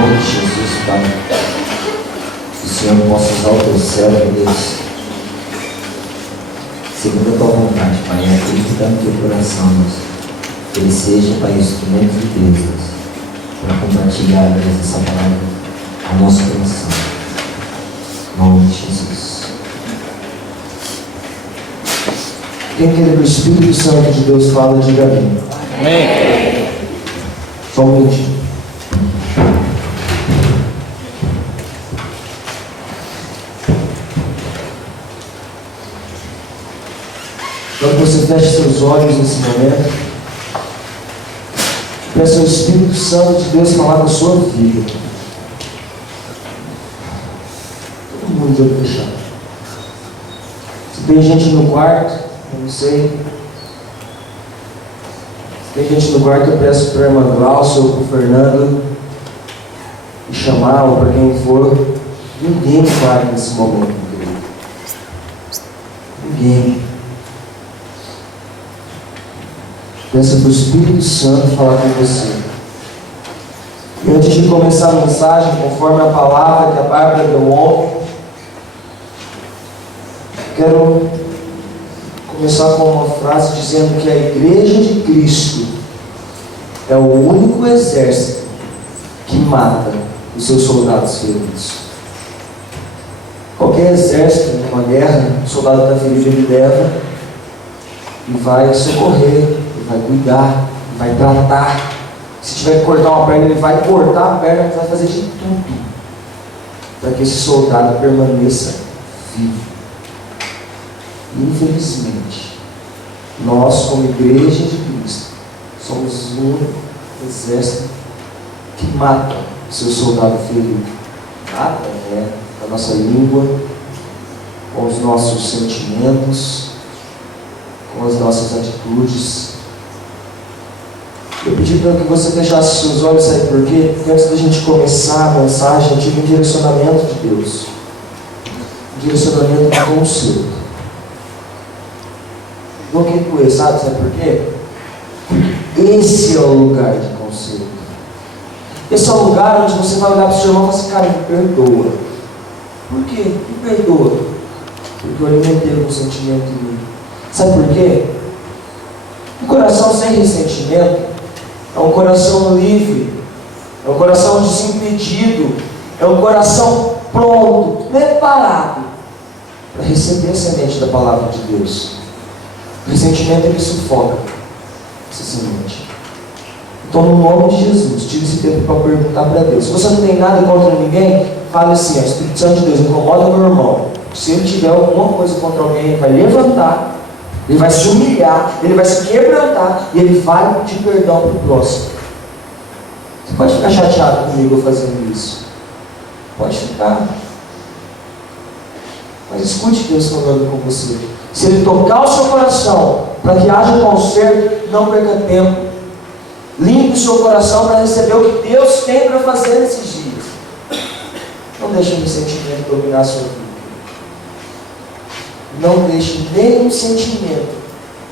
nome de Jesus, Pai, que o Senhor possa usar o teu servo, Deus, segundo a tua vontade, Pai, acreditando no teu coração, Deus, que ele seja, Pai, instrumento de Deus, Deus, para compartilhar, Deus, essa palavra ao nosso coração. Em nome de Jesus. Quem quer que o Espírito Santo de Deus fala, diga amém. Amém. Somente. Quando você fecha seus olhos nesse momento, peça ao Espírito Santo de Deus falar com a sua vida. Todo mundo de olho fechado. Se tem gente no quarto, eu não sei. Se tem gente no quarto, eu peço para a irmã Glaucia ou para o Fernando me chamar, ou para quem for. Ninguém no quarto nesse momento, querido. Ninguém. Peça para o Espírito Santo falar com você. E antes de começar a mensagem, conforme a palavra que a Bárbara deu ontem, quero começar com uma frase dizendo que a Igreja de Cristo é o único exército que mata os seus soldados feridos. Qualquer exército, numa guerra, o soldado está ferido, ele leva e vai socorrer, vai cuidar, vai tratar. Se tiver que cortar uma perna, ele vai cortar a perna, vai fazer de tudo para que esse soldado permaneça vivo. Infelizmente, nós, como Igreja de Cristo, somos o único exército que mata o seu soldado ferido. Mata, com a nossa língua, com os nossos sentimentos, com as nossas atitudes. Eu pedi para que você fechasse seus olhos, sabe por quê? Porque antes da gente começar a mensagem, eu tive um direcionamento de Deus. Um direcionamento de conselho. Vou concluir, sabe por quê? Esse é o lugar de conselho. Esse é o lugar onde você vai olhar para o seu irmão e falar assim: cara, me perdoa. Por quê? Me perdoa. Porque eu alimentei um sentimento em mim. Sabe por quê? Um coração sem ressentimento é um coração livre, é um coração desimpedido, é um coração pronto, preparado para receber a semente da palavra de Deus. O ressentimento ele sufoca essa semente. Então, no nome de Jesus, tire esse tempo para perguntar para Deus. Se você não tem nada contra ninguém, fale assim: ó, Espírito Santo de Deus, incomoda meu irmão. Se ele tiver alguma coisa contra alguém, ele vai levantar, ele vai se humilhar, ele vai se quebrantar e ele vai pedir perdão para o próximo. Você pode ficar chateado comigo fazendo isso? Pode ficar. Mas escute Deus falando com você. Se ele tocar o seu coração para que haja conserto, não perca tempo. Limpe o seu coração para receber o que Deus tem para fazer nesses dias. Não deixe o ressentimento dominar a sua vida. Não deixe nenhum sentimento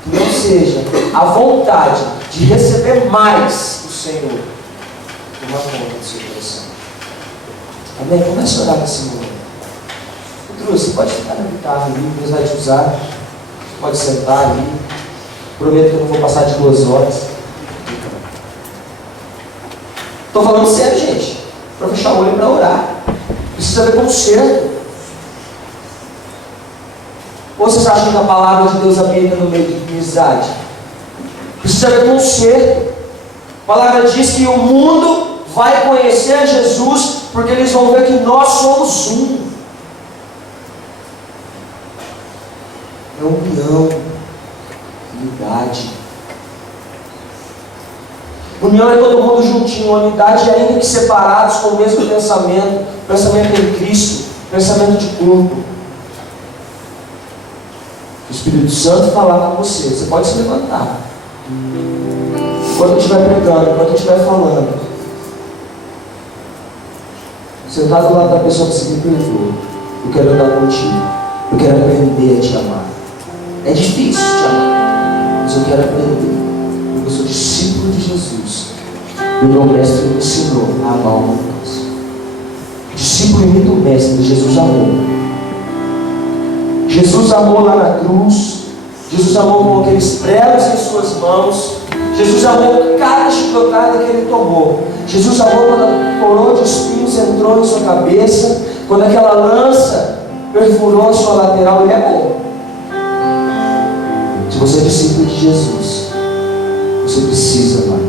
que não seja a vontade de receber mais do Senhor tomar conta do seu coração. Amém? Comece a orar nesse momento. Você pode ficar na guitarra ali, Deus vai te usar. Você pode sentar ali. Prometo que eu não vou passar de 2 horas. Estou falando sério, gente. Para fechar o olho para orar. Precisa ver conserto. Ou vocês acham que a palavra de Deus habita no meio de inimizade? Precisa ver conserto. A palavra diz que o mundo vai conhecer Jesus porque eles vão ver que nós somos um. É união, unidade. União é todo mundo juntinho. Unidade é ainda que separados com o mesmo pensamento. Pensamento em Cristo, pensamento de corpo. O Espírito Santo falar com você. Você pode se levantar. Enquanto eu estiver pregando, enquanto eu estiver falando. Você está do lado da pessoa que se me perdoa. Eu quero andar contigo. Eu quero aprender a te amar. É difícil te amar, mas eu quero aprender. Eu sou discípulo de Jesus. E o meu mestre me ensinou a amar o meu próximo. mestre, Jesus amou. Jesus amou lá na cruz. Jesus amou com aqueles pregos em suas mãos. Jesus amou cada chicotada que ele tomou. Jesus amou quando a coroa de espinhos entrou em sua cabeça, quando aquela lança perfurou a sua lateral. Ele amou. Se você é discípulo de Jesus, você precisa amar.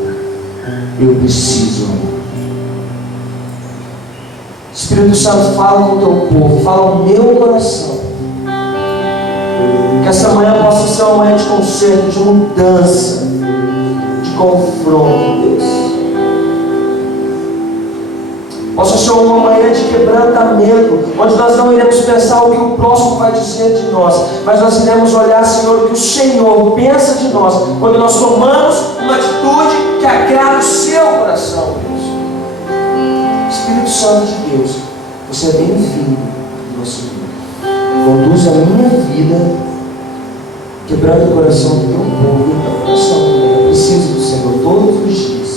Eu preciso amar. Espírito Santo, fala com o teu povo, fala ao meu coração. Que essa manhã possa ser uma manhã de conserto, de mudança, de confronto, Deus. Possa ser uma manhã de quebrantamento, onde nós não iremos pensar o que o próximo vai dizer de nós, mas nós iremos olhar, Senhor, o que o Senhor pensa de nós, quando nós tomamos uma atitude que agrada o seu coração, Deus. Espírito Santo de Deus, você é bem-vindo no nosso mundo. Conduz a minha vida, quebrando o coração do meu povo e o teu coração também. Eu preciso do Senhor todos os dias.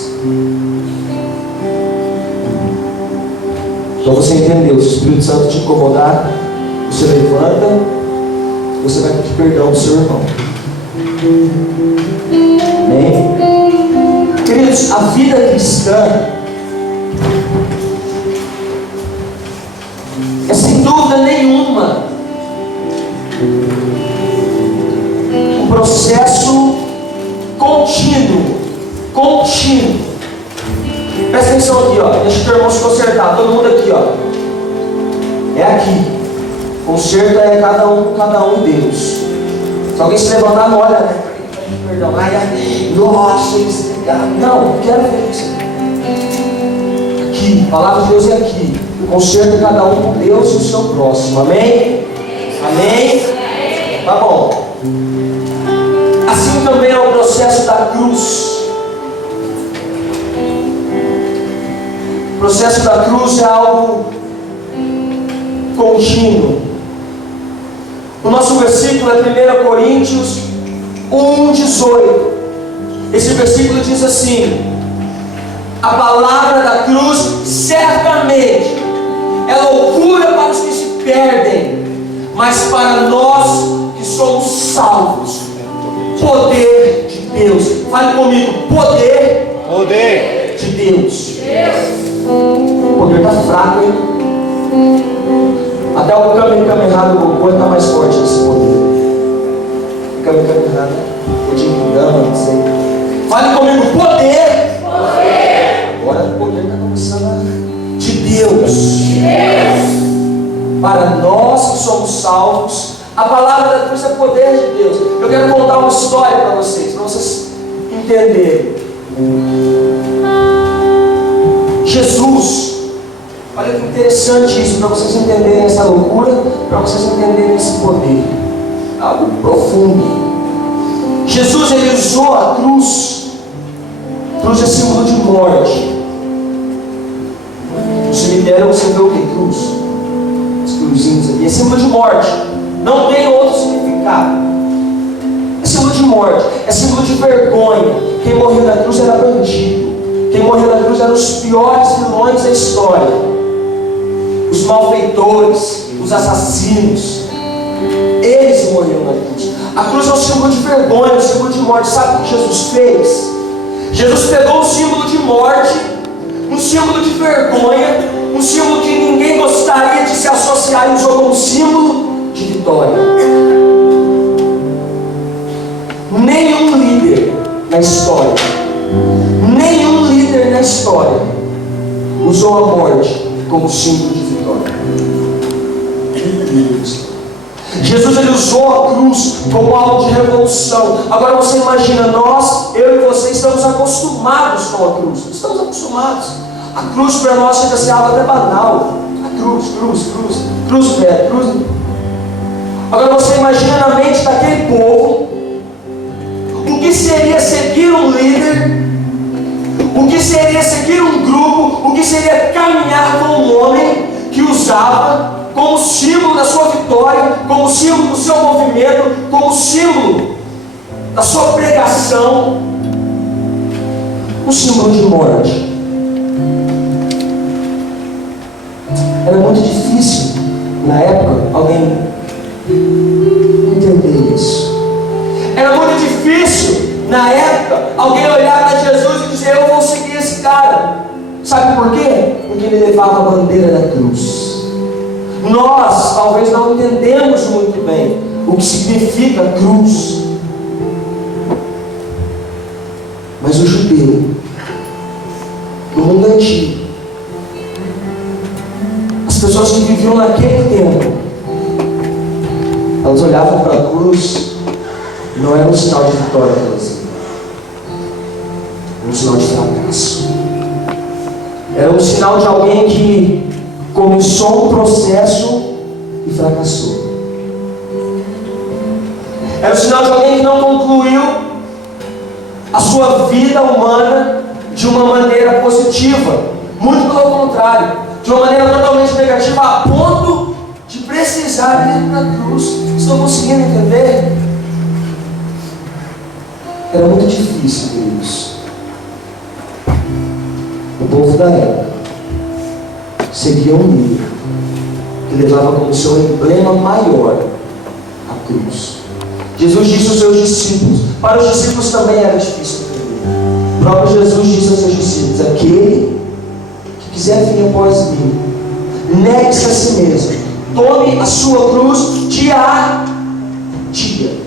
Então você entendeu, se o Espírito Santo te incomodar, você levanta, você vai pedir perdão ao seu irmão. Amém? Queridos, a vida cristã é sem dúvida nenhuma um processo contínuo. Presta atenção aqui, ó. Deixa o teu irmão se consertar. Todo mundo aqui, ó. É aqui. Conserto é cada um Deus. Se alguém se levantar, não olha, né? Perdão. Ai, nossa, isso é legal. Não quero ver isso. Aqui. A palavra de Deus é aqui. O conserto é cada um com Deus e o seu próximo. Amém? Amém? Tá bom. Assim também é o processo da cruz. O processo da cruz é algo contínuo. O nosso versículo é 1 Coríntios 1,18. Esse versículo diz assim: a palavra da cruz certamente é loucura para os que se perdem, mas para nós que somos salvos, poder de Deus. Fale comigo, poder de Deus. O poder está fraco, hein? Até o Kamehameha do Goku está mais forte nesse poder. O Kamehameha, o de engano, não sei. Fale comigo, poder. Agora o poder está começando de Deus. Para nós que somos salvos, a palavra da cruz é poder de Deus. Eu quero contar uma história para vocês entenderem. Jesus, olha que interessante isso, para vocês entenderem essa loucura, para vocês entenderem esse poder, algo profundo. Jesus, ele usou a cruz. Cruz é símbolo de morte. No cemitério você vê o que? Cruz. As cruzinhas aqui, é símbolo de morte. Não tem outro significado. É símbolo de morte, é símbolo de vergonha. Quem morreu na cruz era bandido. Quem morreu na cruz eram os piores vilões da história. Os malfeitores, os assassinos. Eles morreram na cruz. A cruz é um símbolo de vergonha, um símbolo de morte. Sabe o que Jesus fez? Jesus pegou um símbolo de morte, um símbolo de vergonha, um símbolo que ninguém gostaria de se associar e usou como símbolo de vitória. Nenhum líder na história usou a morte como símbolo de vitória. Jesus, ele usou a cruz como algo de revolução. Agora você imagina, eu e você estamos acostumados com a cruz. Estamos acostumados. A cruz para nós chega a ser algo até banal. A cruz, velho, cruz. Agora você imagina na mente daquele povo o que seria seguir um líder, o que seria seguir um grupo, o que seria caminhar com um homem que usava como símbolo da sua vitória, como símbolo do seu movimento, como símbolo da sua pregação, um símbolo de morte. Era muito difícil em que ele levava a bandeira da cruz. Nós talvez não entendemos muito bem o que significa cruz, mas o judeu, no mundo antigo, as pessoas que viviam naquele tempo, elas olhavam para a cruz, não era um sinal de vitória para elas, era um sinal de fracasso. Era um sinal de alguém que começou um processo e fracassou. Era um sinal de alguém que não concluiu a sua vida humana de uma maneira positiva. Muito pelo contrário, de uma maneira totalmente negativa, a ponto de precisar ir na cruz. Estão conseguindo entender? Era muito difícil ver isso. O povo da época seguia um líder que levava como seu emblema maior a cruz. Jesus disse aos seus discípulos, para os discípulos também era difícil entender. O próprio Jesus disse aos seus discípulos: aquele que quiser vir após mim, negue-se a si mesmo, tome a sua cruz dia a dia.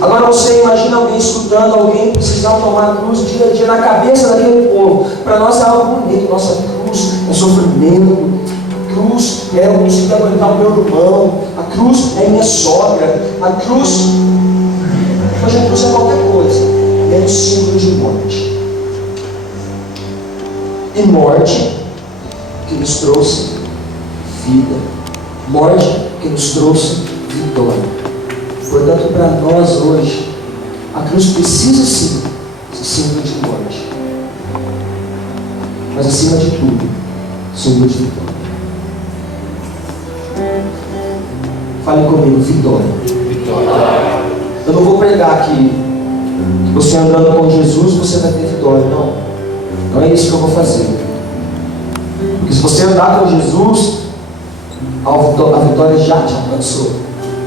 Agora você imagina alguém escutando alguém precisar tomar a cruz dia a dia na cabeça daquele povo. Para nós é algo bonito. Nossa, cruz é sofrimento, a cruz é eu conseguir aguentar o meu irmão, a cruz é minha sogra, a cruz. Mas a cruz é qualquer coisa, é um símbolo de morte. E morte que nos trouxe vida, morte que nos trouxe vitória. Portanto, para nós hoje, a cruz precisa sim ser símbolo de morte, mas acima de tudo, símbolo de vitória. Fale comigo, vitória. Vitória. Eu não vou pregar que você andando com Jesus, você vai ter vitória. Não. Não é isso que eu vou fazer. Porque se você andar com Jesus, a vitória já te alcançou.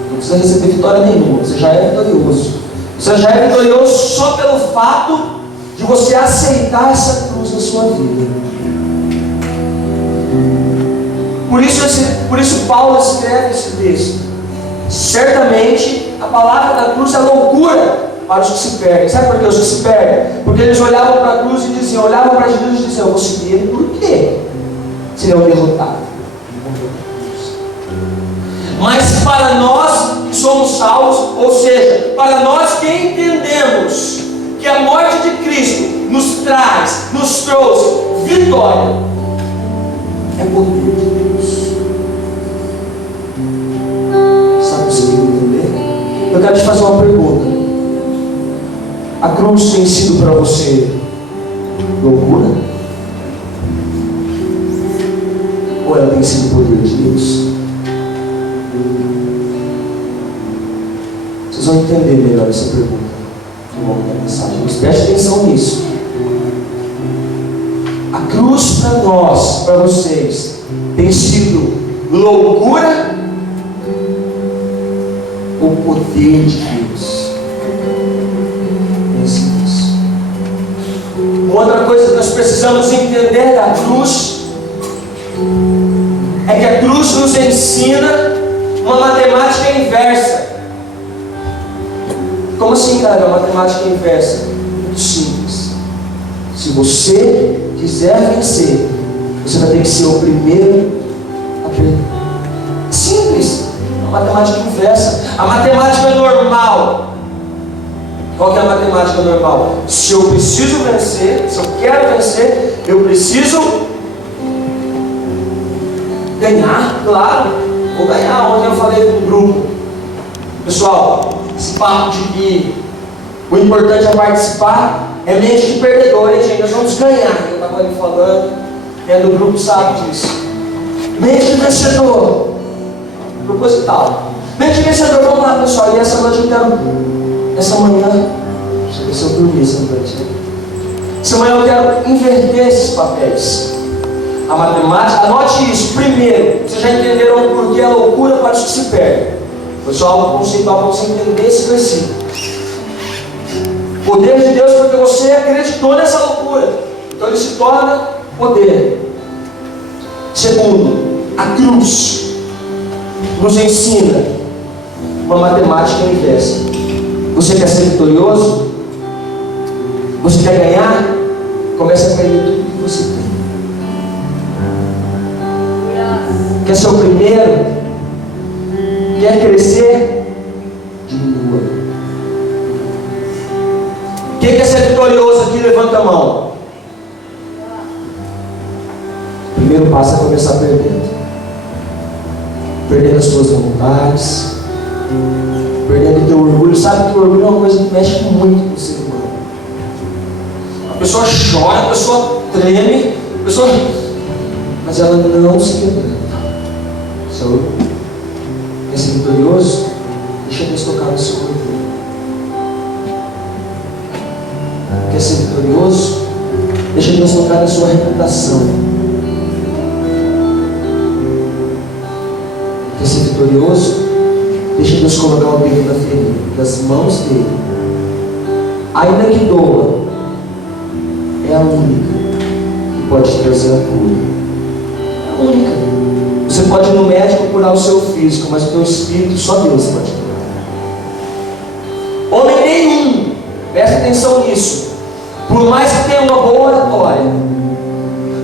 Não precisa receber vitória nenhuma, você já é vitorioso. Você já é vitorioso só pelo fato de você aceitar essa cruz na sua vida. Por isso Paulo escreve esse texto. Certamente a palavra da cruz é loucura para os que se perdem. Sabe por que os que se perdem? Porque eles olhavam para a cruz e diziam, olhavam para Jesus e diziam, eu vou seguir ele por quê? Se ele é um derrotado. Mas para nós que somos salvos, ou seja, para nós que entendemos que a morte de Cristo nos trouxe vitória, é poder de Deus. Está conseguindo entender? Eu quero te fazer uma pergunta. A cruz tem sido para você loucura? Ou ela tem sido o poder de Deus? Vocês vão entender melhor essa pergunta no longo da mensagem. Mas preste atenção nisso. A cruz para nós, para vocês, tem sido loucura ou poder de Deus? Pense nisso. Uma outra coisa que nós precisamos entender da cruz é que a cruz nos ensina uma matemática inversa. Como assim, cara? A matemática inversa? Muito simples. Se você quiser vencer, você vai ter que ser o primeiro a perder. Simples. A matemática inversa. A matemática normal. Qual que é a matemática normal? Se eu preciso vencer, se eu quero vencer, eu preciso ganhar, claro. Vou ganhar. Ontem eu falei no grupo. Pessoal, esse papo de que o importante é participar é mente de perdedor, hein, gente? Nós vamos ganhar. Eu estava ali falando, quem é do grupo sabe disso. Mente de vencedor, proposital. Mente de vencedor, vamos lá, pessoal. E essa noite eu quero, essa manhã, deixa eu ver se eu dormi essa noite. Essa manhã eu quero inverter esses papéis. A matemática, anote isso. Primeiro, vocês já entenderam o porquê a loucura para os que se perdem. Foi só algo conceitual para você entender esse versículo. Poder de Deus porque você acreditou nessa loucura. Então ele se torna poder. Segundo, a cruz nos ensina uma matemática inversa. Você quer ser vitorioso? Você quer ganhar? Comece a perder tudo que você tem. Quer ser o primeiro? Quer crescer? Diminua. Quem quer ser vitorioso aqui, levanta a mão. O primeiro passo é começar perdendo. Perdendo as suas vontades, perdendo o teu orgulho. Sabe que o orgulho é uma coisa que mexe muito com o ser humano. A pessoa chora, a pessoa treme, a pessoa... mas ela não se quebranta. Seu quer ser vitorioso? Deixa Deus tocar no seu orgulho. Quer ser vitorioso? Deixa Deus tocar na sua reputação. Quer ser vitorioso? Deixa Deus colocar o dedo na ferida, nas mãos dele. Ainda que doa, é a única que pode trazer a cura. É a única. Você pode ir no médico curar o seu físico, mas o teu espírito só Deus pode curar. Homem nenhum, presta atenção nisso, por mais que tenha uma boa oratória,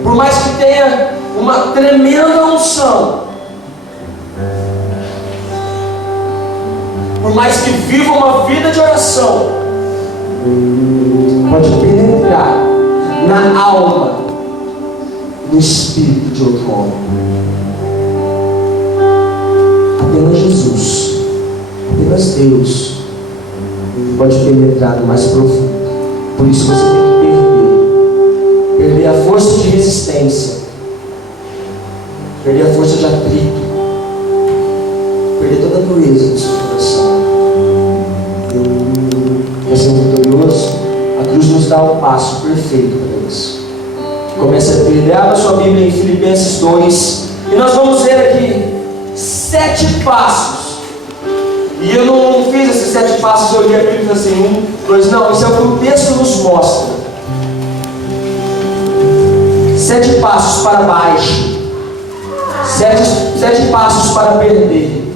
por mais que tenha uma tremenda unção, por mais que viva uma vida de oração, pode penetrar na alma, no espírito de outro homem. Apenas Jesus, apenas Deus pode penetrar no mais profundo. Por isso você tem que perder a força de resistência, perder a força de atrito, perder toda a dureza do seu coração. Quer ser vitorioso? A cruz nos dá o passo perfeito para isso. Comece a trilhar. Abra sua Bíblia em Filipenses 2 e nós vamos ver aqui 7 passos. E eu não fiz esses 7 passos, eu li a Bíblia assim, 1, 2, não, isso é o que o texto nos mostra. 7 passos para baixo, 7 passos para perder.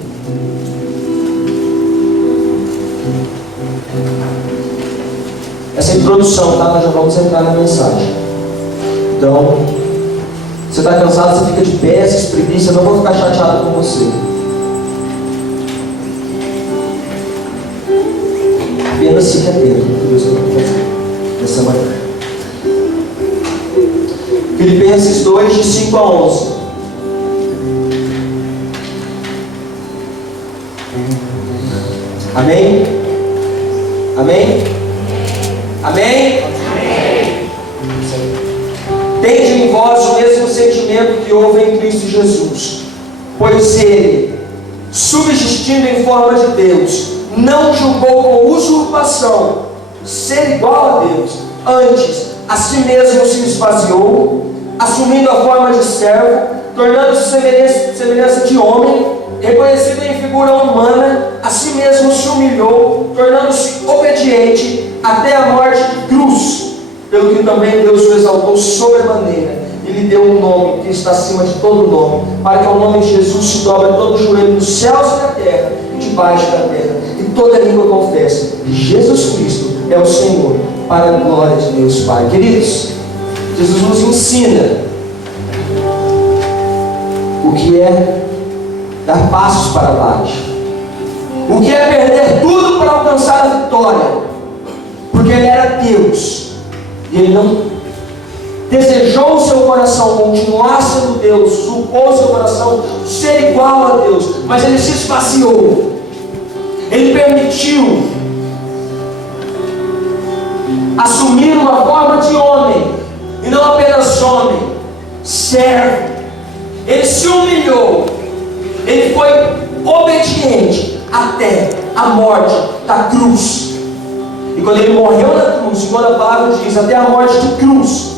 Essa é a introdução, tá? Nós já vamos entrar na mensagem. Então, você está cansado, você fica de pé, se espreguiça, eu não vou ficar chateado com você. Apenas fique atento no que Deus vai fazer nessa manhã. Filipenses 2, de 5 a 11. Amém? Amém? Amém? Amém. Tende em vós o mesmo sentimento que houve em Cristo Jesus, pois Ele, subsistindo em forma de Deus, não julgou com usurpação ser igual a Deus. Antes, a si mesmo se esvaziou, assumindo a forma de servo, tornando-se semelhança de homem, reconhecido em figura humana, a si mesmo se humilhou, tornando-se obediente até a morte de cruz, pelo que também Deus o exaltou sobremaneira e lhe deu um nome que está acima de todo nome, para que ao nome de Jesus se dobre todo o joelho nos céus e na terra e debaixo da terra, e toda língua confesse que Jesus Cristo é o Senhor, para a glória de Deus Pai. Queridos, Jesus nos ensina o que é dar passos para baixo, o que é perder tudo para alcançar a vitória, porque Ele era Deus e Ele não desejou o seu coração continuar sendo Deus, usurpou o seu coração ser igual a Deus, mas Ele se esvaziou, Ele permitiu assumir uma forma de homem, e não apenas homem, servo. Ele se humilhou, Ele foi obediente até a morte da cruz. E quando Ele morreu na cruz, e quando a palavra diz até a morte de cruz,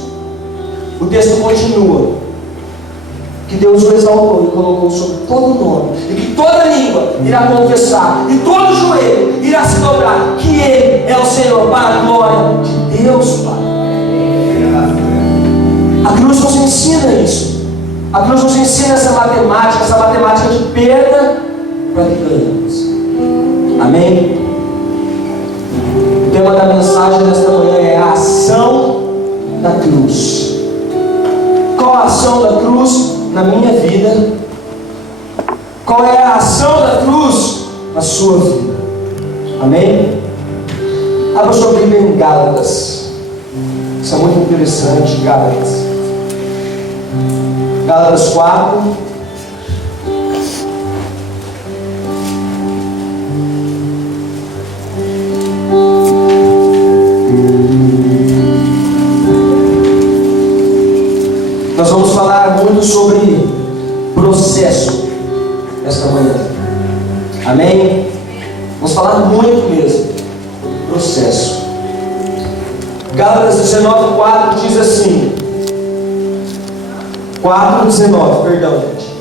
o texto continua que Deus o exaltou e colocou sobre todo nome, e que toda língua irá confessar, e todo joelho irá se dobrar, que Ele é o Senhor, para a glória de Deus Pai. A cruz nos ensina isso. A cruz nos ensina essa matemática de perda para que ganhamos. Amém? O tema da mensagem desta manhã é a ação da cruz. Qual a ação da cruz na minha vida? Qual é a ação da cruz na sua vida? Amém? Abra sua Bíblia em Gálatas. Isso é muito interessante, Gálatas. Gálatas 4. Nós vamos falar muito sobre processo esta manhã. Amém? Vamos falar muito mesmo. Processo. Gálatas 19:4 diz assim. 4:19, perdão, gente.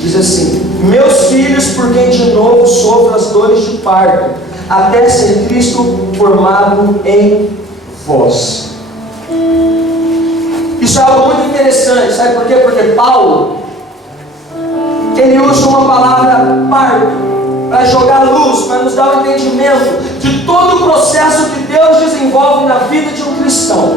Diz assim: meus filhos, por quem de novo sofro as dores de parto, até ser Cristo formado em vós. Isso é algo muito interessante, sabe por quê? Porque Paulo, ele usa uma palavra parto para jogar luz, para nos dar o entendimento de todo o processo que Deus desenvolve na vida de um cristão.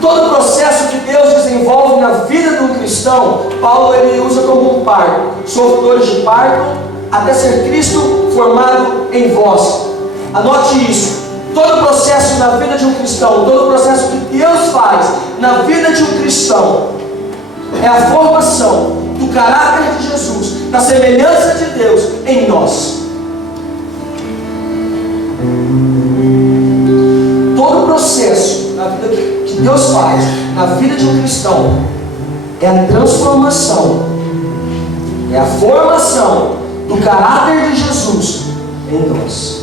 Todo o processo que Deus desenvolve na vida de um cristão, Paulo ele usa como um parto. Sofro dores de parto, até ser Cristo formado em vós. Anote isso. Todo o processo na vida de um cristão, todo o processo que Deus faz na vida de um cristão, é a formação do caráter de Jesus, da semelhança de Deus em nós. Todo o processo na vida que Deus faz na vida de um cristão é a transformação, é a formação do caráter de Jesus em nós.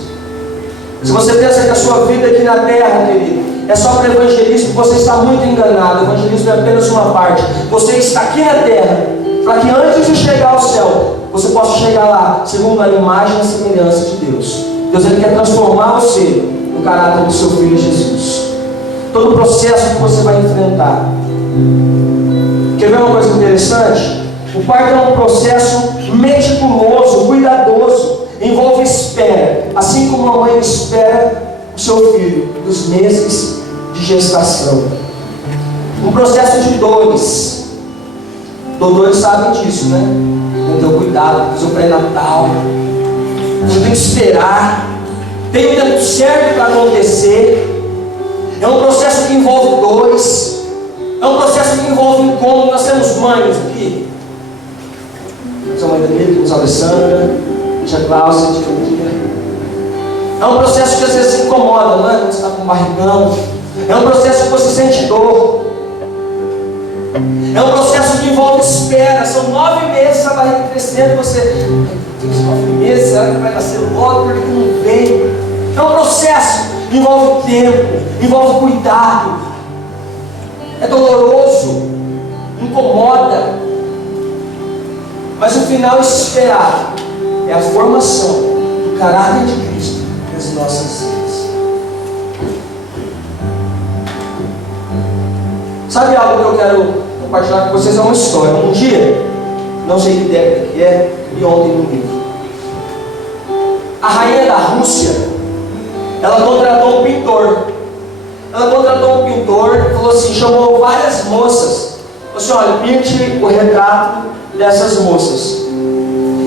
Se você pensa que a sua vida aqui na terra, querido, é só para evangelismo, você está muito enganado. O evangelismo é apenas uma parte. Você está aqui na terra para que antes de chegar ao céu, você possa chegar lá segundo a imagem e a semelhança de Deus. Deus ele quer transformar você no caráter do seu Filho Jesus. Todo o processo que você vai enfrentar. Quer ver uma coisa interessante? O parto é um processo meticuloso, cuidadoso. Envolve espera, assim como a mãe espera o seu filho nos meses de gestação. Um processo de dores. Doutores sabem disso, né? Tem que ter cuidado, fazer o pré-natal. Você tem que esperar. Tem o tempo certo para acontecer. É um processo que envolve dores. É um processo que envolve incômodo. Nós temos mães aqui. Temos a mãe da Miriam, temos a Alessandra, tia Cláudia, tia Lídia. É um processo que às vezes se incomoda, não é? Quando você está com um barrigão. É um processo que você sente dor. É um processo que envolve espera. São 9 meses a barriga crescendo. Você tem os 9 meses, será que vai nascer logo? Porque não vem. É um processo que envolve tempo, envolve cuidado. É doloroso, incomoda. Mas o final esperado é a formação do caráter de Cristo nas nossas vidas. Sabe algo que eu quero compartilhar com vocês? É uma história. Um dia, não sei que década que é, e ontem no livro, a rainha da Rússia, ela contratou um pintor. Ela contratou um pintor, falou assim, chamou várias moças, falou assim, olha, pinte o retrato dessas moças.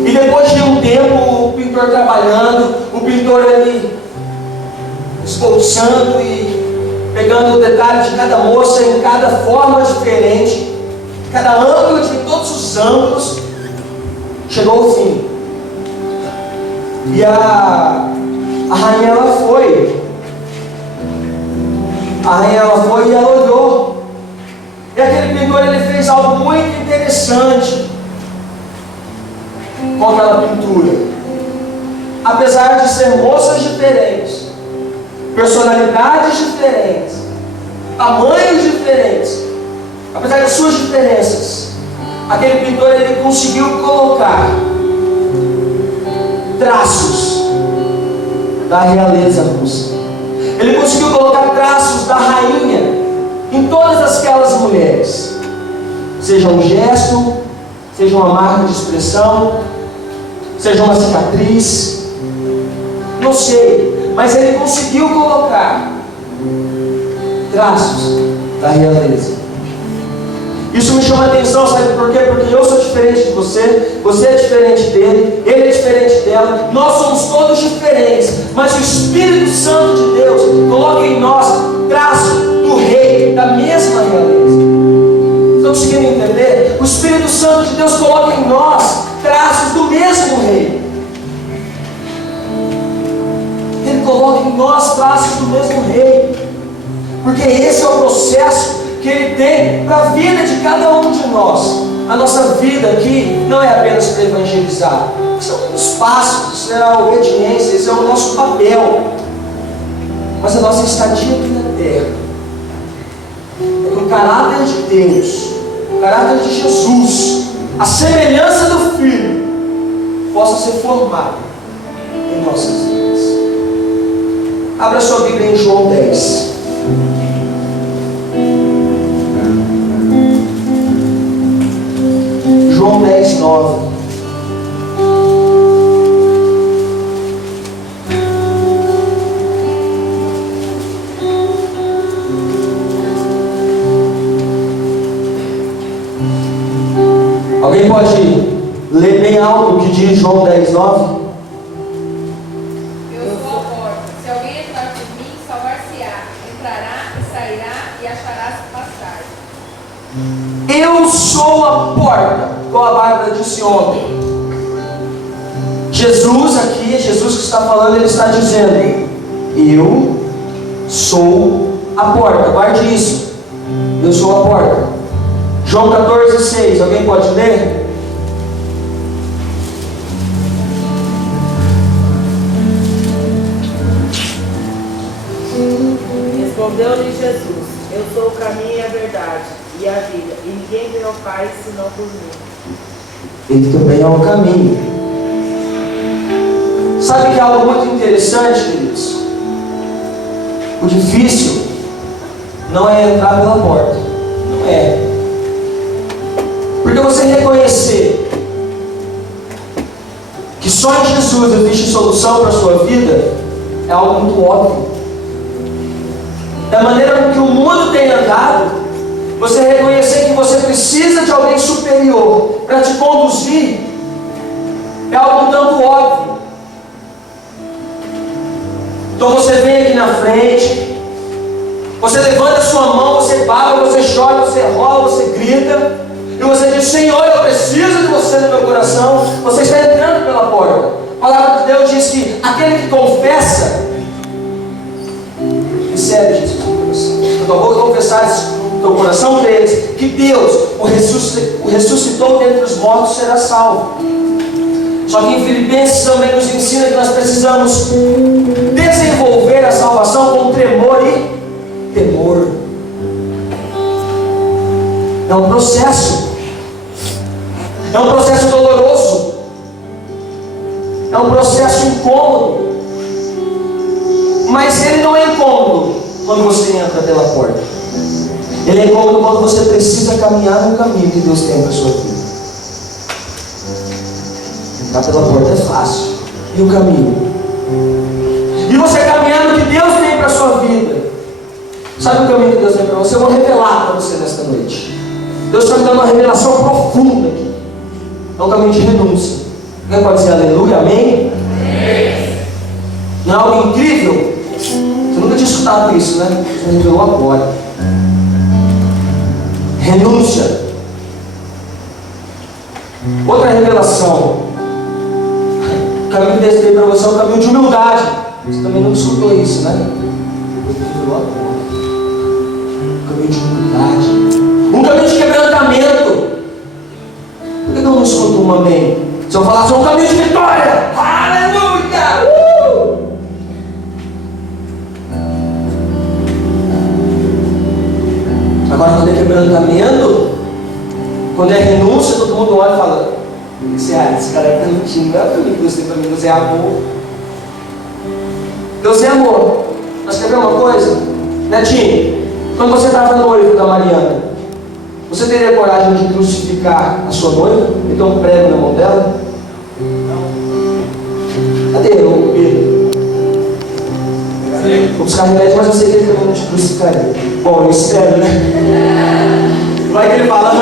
E depois de um tempo, o pintor trabalhando, o pintor ali esboçando e pegando o detalhe de cada moça em cada forma diferente, cada ângulo, de todos os ângulos, chegou ao fim. E a rainha ela foi. A rainha ela foi e ela olhou. E aquele pintor ele fez algo muito interessante com aquela pintura. Apesar de ser moças diferentes, personalidades diferentes, tamanhos diferentes, apesar de suas diferenças, aquele pintor ele conseguiu colocar traços da realeza russa. Ele conseguiu colocar traços da rainha Seja um gesto, seja uma marca de expressão, seja uma cicatriz, não sei, mas ele conseguiu colocar traços da realeza. Isso me chama a atenção, sabe por quê? Porque eu sou diferente de você, você é diferente dele, ele é diferente dela, nós somos todos diferentes, mas o Espírito Santo de Deus coloca em nós traços do rei, da mesma realeza. Estão conseguindo entender? O Espírito Santo de Deus coloca em nós traços do mesmo rei. Ele coloca em nós traços do mesmo rei, porque esse é o processo que Ele tem para a vida de cada um de nós. A nossa vida aqui não é apenas para evangelizar, são os passos, isso é a obediência, esse é o nosso papel. Mas a nossa estadia aqui na terra é que o caráter de Deus, o caráter de Jesus, a semelhança do Filho, possa ser formado em nossas vidas. Abra sua Bíblia em João 10. João 10, 9. Alguém pode ler bem alto o que diz João 10, 9? Eu sou a porta. Se alguém entrar por mim, salvar-se-á. Entrará e sairá e achará passagem. Eu sou a porta, como a Bárbara disse ontem. Jesus aqui, Jesus que está falando, ele está dizendo: eu sou a porta. Guarde isso. Eu sou a porta. João 14, 6. Alguém pode ler? Respondeu-lhe Jesus: eu sou o caminho e a verdade e a vida, e ninguém vem ao Pai senão por mim. Ele também é o caminho. Sabe que é algo muito interessante, queridos? O difícil não é entrar pela porta. Não é. Porque você reconhecer que só em Jesus existe solução para a sua vida é algo muito óbvio. Da maneira com que o mundo tem andado, você reconhecer que você precisa de alguém superior para te conduzir é algo tanto óbvio. Então você vem aqui na frente, você levanta a sua mão, você baba, você chora, você rola, você grita, e você diz: Senhor, eu preciso de você no meu coração. Você está entrando pela porta. A palavra de Deus diz que aquele que confessa recebe Jesus no coração. Então vou confessar isso no teu coração, creres que Deus o ressuscitou dentre os mortos, será salvo. Só que em Filipenses também nos ensina que nós precisamos desenvolver a salvação com tremor e temor. É um processo. É um processo doloroso. É um processo incômodo. Mas ele não é incômodo quando você entra pela porta. Ele é incômodo quando você precisa caminhar no caminho que Deus tem para a sua vida. Entrar pela porta é fácil. E o caminho? E você caminhar no que Deus tem para a sua vida. Sabe o caminho que Deus tem para você? Eu vou revelar para você nesta noite. Deus está me dando uma revelação profunda aqui. É um caminho de renúncia. Alguém pode dizer aleluia, amém? Amém. Não é algo incrível? Você nunca tinha escutado isso, né? Você revelou agora. Renúncia. Outra revelação. O caminho que Deus tem para você é um caminho de humildade. Você também não escutou isso, né? Ele revelou agora. Um caminho de humildade. Um caminho de quebrantamento. Por que eu não escuto um amém? Se eu falar só um caminho de vitória, aleluia! Agora, quando é quebrantamento, quando é renúncia, todo mundo olha e fala: esse cara é mentindo, não é o caminho que Deus tem para mim, Deus é amor. Deus é amor. Mas quer ver uma coisa? Netinho, quando você estava noivo da Mariana, Você teria coragem de crucificar a sua noiva e ter um prego na mão dela? Cadê o Pedro? Vou buscar remédio, mas eu sei que ele também não te crucificaria. Bom, eu espero, né? Vai que ele fala,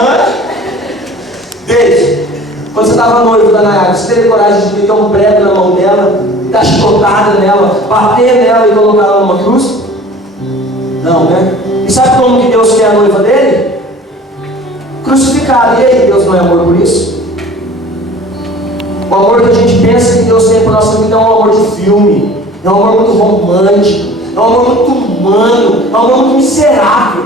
Deus, quando você estava noivo da Nayara, você teria coragem de meter um prego na mão dela, dar chicotada nela, bater nela e colocar ela numa cruz? Não, né? E sabe como que Deus quer a noiva dele? Crucificada. E aí, Deus não é amor por isso? O amor que a gente pensa que Deus tem por nossa vida é um amor de filme, é um amor muito romântico, é um amor muito humano, é um amor muito miserável,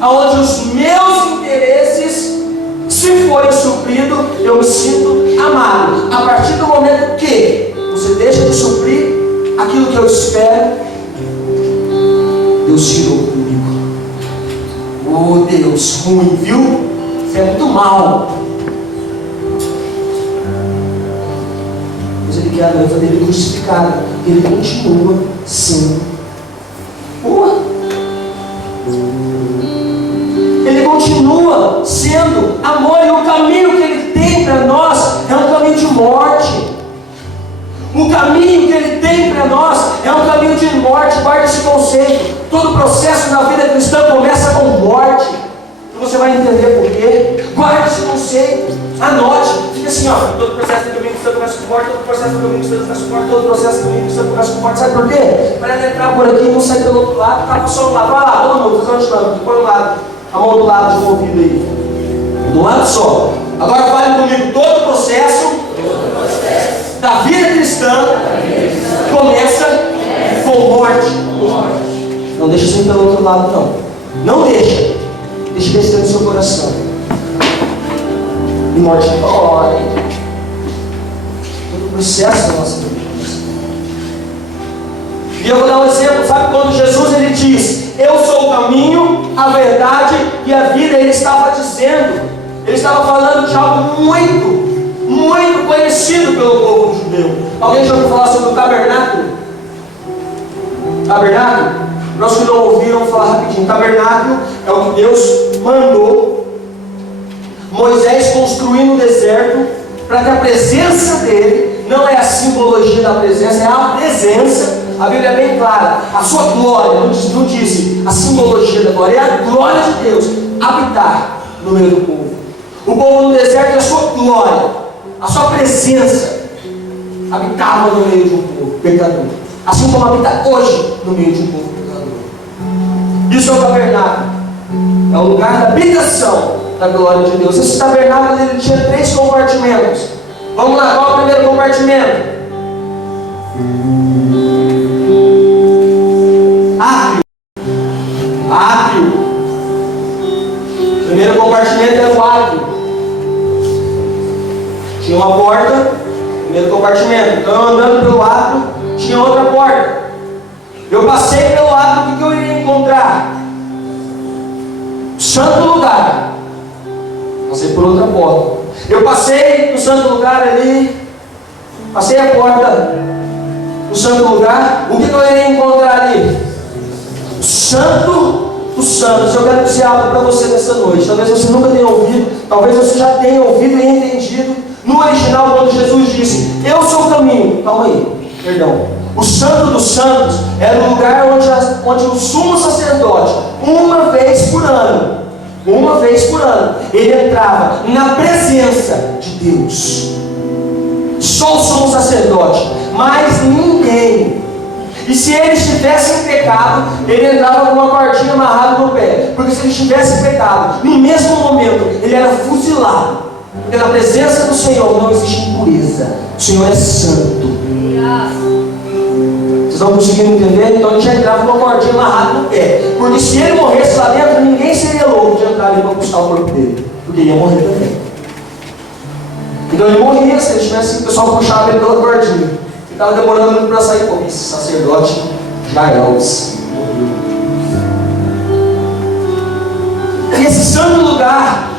aonde os meus interesses, se forem supridos, eu me sinto amado. A partir do momento que você deixa de suprir aquilo que eu espero, Deus tirou comigo. Oh Deus, ruim, viu? Você é muito mal. Mas ele quer a noiva dele crucificada. Ele continua sendo. Ele continua sendo amor, e o caminho que ele tem para nós é um caminho de morte. O caminho que ele tem para nós é um caminho de morte. Guarde esse conceito. Todo processo na vida cristã começa com morte. E você vai entender por quê. Guarde esse conceito. Anote. Fica assim, ó. Todo processo do caminho cristã começa com morte. Todo processo do caminho cristã começa com morte. Todo processo do caminho cristã começa com morte. Sabe por quê? Para ele entrar por aqui e não sair pelo outro lado. Tá só um lado. Vai lá, todo mundo. Fazer um dinâmico. Põe um lado. A mão do lado de um ouvido aí. Do lado só. Agora fale comigo. Todo processo da vida cristã começa com morte. Não deixa isso pelo outro lado, não. Não deixa. Deixa descer no seu coração. E morte dói. Todo o processo da nossa vida. E eu vou dar um exemplo. Sabe quando Jesus ele diz: eu sou o caminho, a verdade e a vida? Ele estava dizendo, ele estava falando de algo muito conhecido pelo povo judeu. Alguém já ouviu falar sobre o tabernáculo? Tabernáculo? Nós que não ouviram, vou falar rapidinho. Tabernáculo é o que Deus mandou Moisés construir no deserto, para que a presença dele, não é a simbologia da presença, é a presença. A Bíblia é bem clara, a sua glória, não diz a simbologia da glória, é a glória de Deus habitar no meio do povo. O povo no deserto é a sua glória, a sua presença habitava no meio de um povo pecador, assim como habita hoje no meio de um povo pecador. Isso é o tabernáculo, é o lugar da habitação da glória de Deus. Esse tabernáculo ele tinha 3 compartimentos. Vamos lá, qual é o primeiro compartimento? Átrio. O primeiro compartimento era o átrio. Tinha uma porta, primeiro compartimento. Então eu andando pelo átrio, tinha outra porta. Eu passei pelo átrio, o que eu iria encontrar? Santo lugar. Passei por outra porta. Eu passei no santo lugar ali, passei a porta do santo lugar. O que eu iria encontrar ali? O Santo dos Santos. Eu quero dizer algo para você nessa noite. Talvez você nunca tenha ouvido, talvez você já tenha ouvido e entendido. No original, quando Jesus disse: eu sou o caminho. Calma aí, perdão. O Santo dos Santos era o lugar onde o sumo sacerdote, uma vez por ano, ele entrava na presença de Deus. Só o sumo sacerdote, mais ninguém. E se ele estivesse em pecado, ele entrava com uma cordinha amarrada no pé. Porque se ele estivesse em pecado, no mesmo momento, ele era fuzilado. Porque na presença do Senhor não existe impureza. O Senhor é santo. Vocês estão conseguindo entender? Então ele já entrava com uma cordinha amarrada no pé. Porque se ele morresse lá dentro, ninguém seria louco de entrar ali para buscar o corpo dele. Porque ia morrer também. Então ele morria se ele tivesse, o pessoal puxava ele pela cordinha. Estava demorando muito para sair. Pô, esse sacerdote já é o E esse santo lugar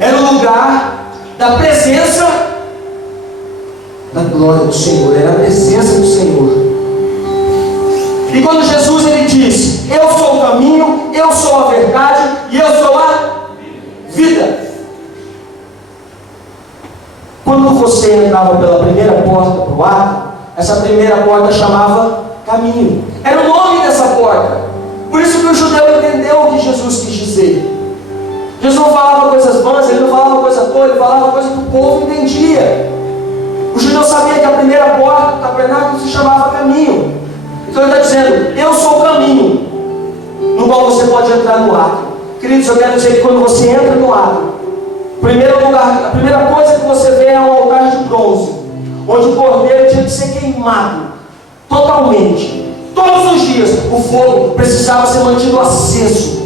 era o lugar da presença da glória do Senhor. Era a presença do Senhor. E quando Jesus ele diz: eu sou o caminho, eu sou a verdade e eu sou a vida. Quando você entrava pela primeira porta para o átrio, essa primeira porta chamava caminho. Era o nome dessa porta. Por isso que o judeu entendeu o que Jesus quis dizer. Jesus não falava coisas vãs, ele não falava coisa toda, ele falava coisa que o povo entendia. O judeu sabia que a primeira porta do tabernáculo se chamava caminho. Então ele está dizendo, eu sou o caminho, no qual você pode entrar no átrio. Queridos, eu quero dizer que quando você entra no átrio, primeiro lugar, a primeira coisa que você vê é um altar de bronze, onde o cordeiro tinha que ser queimado totalmente. Todos os dias o fogo precisava ser mantido aceso.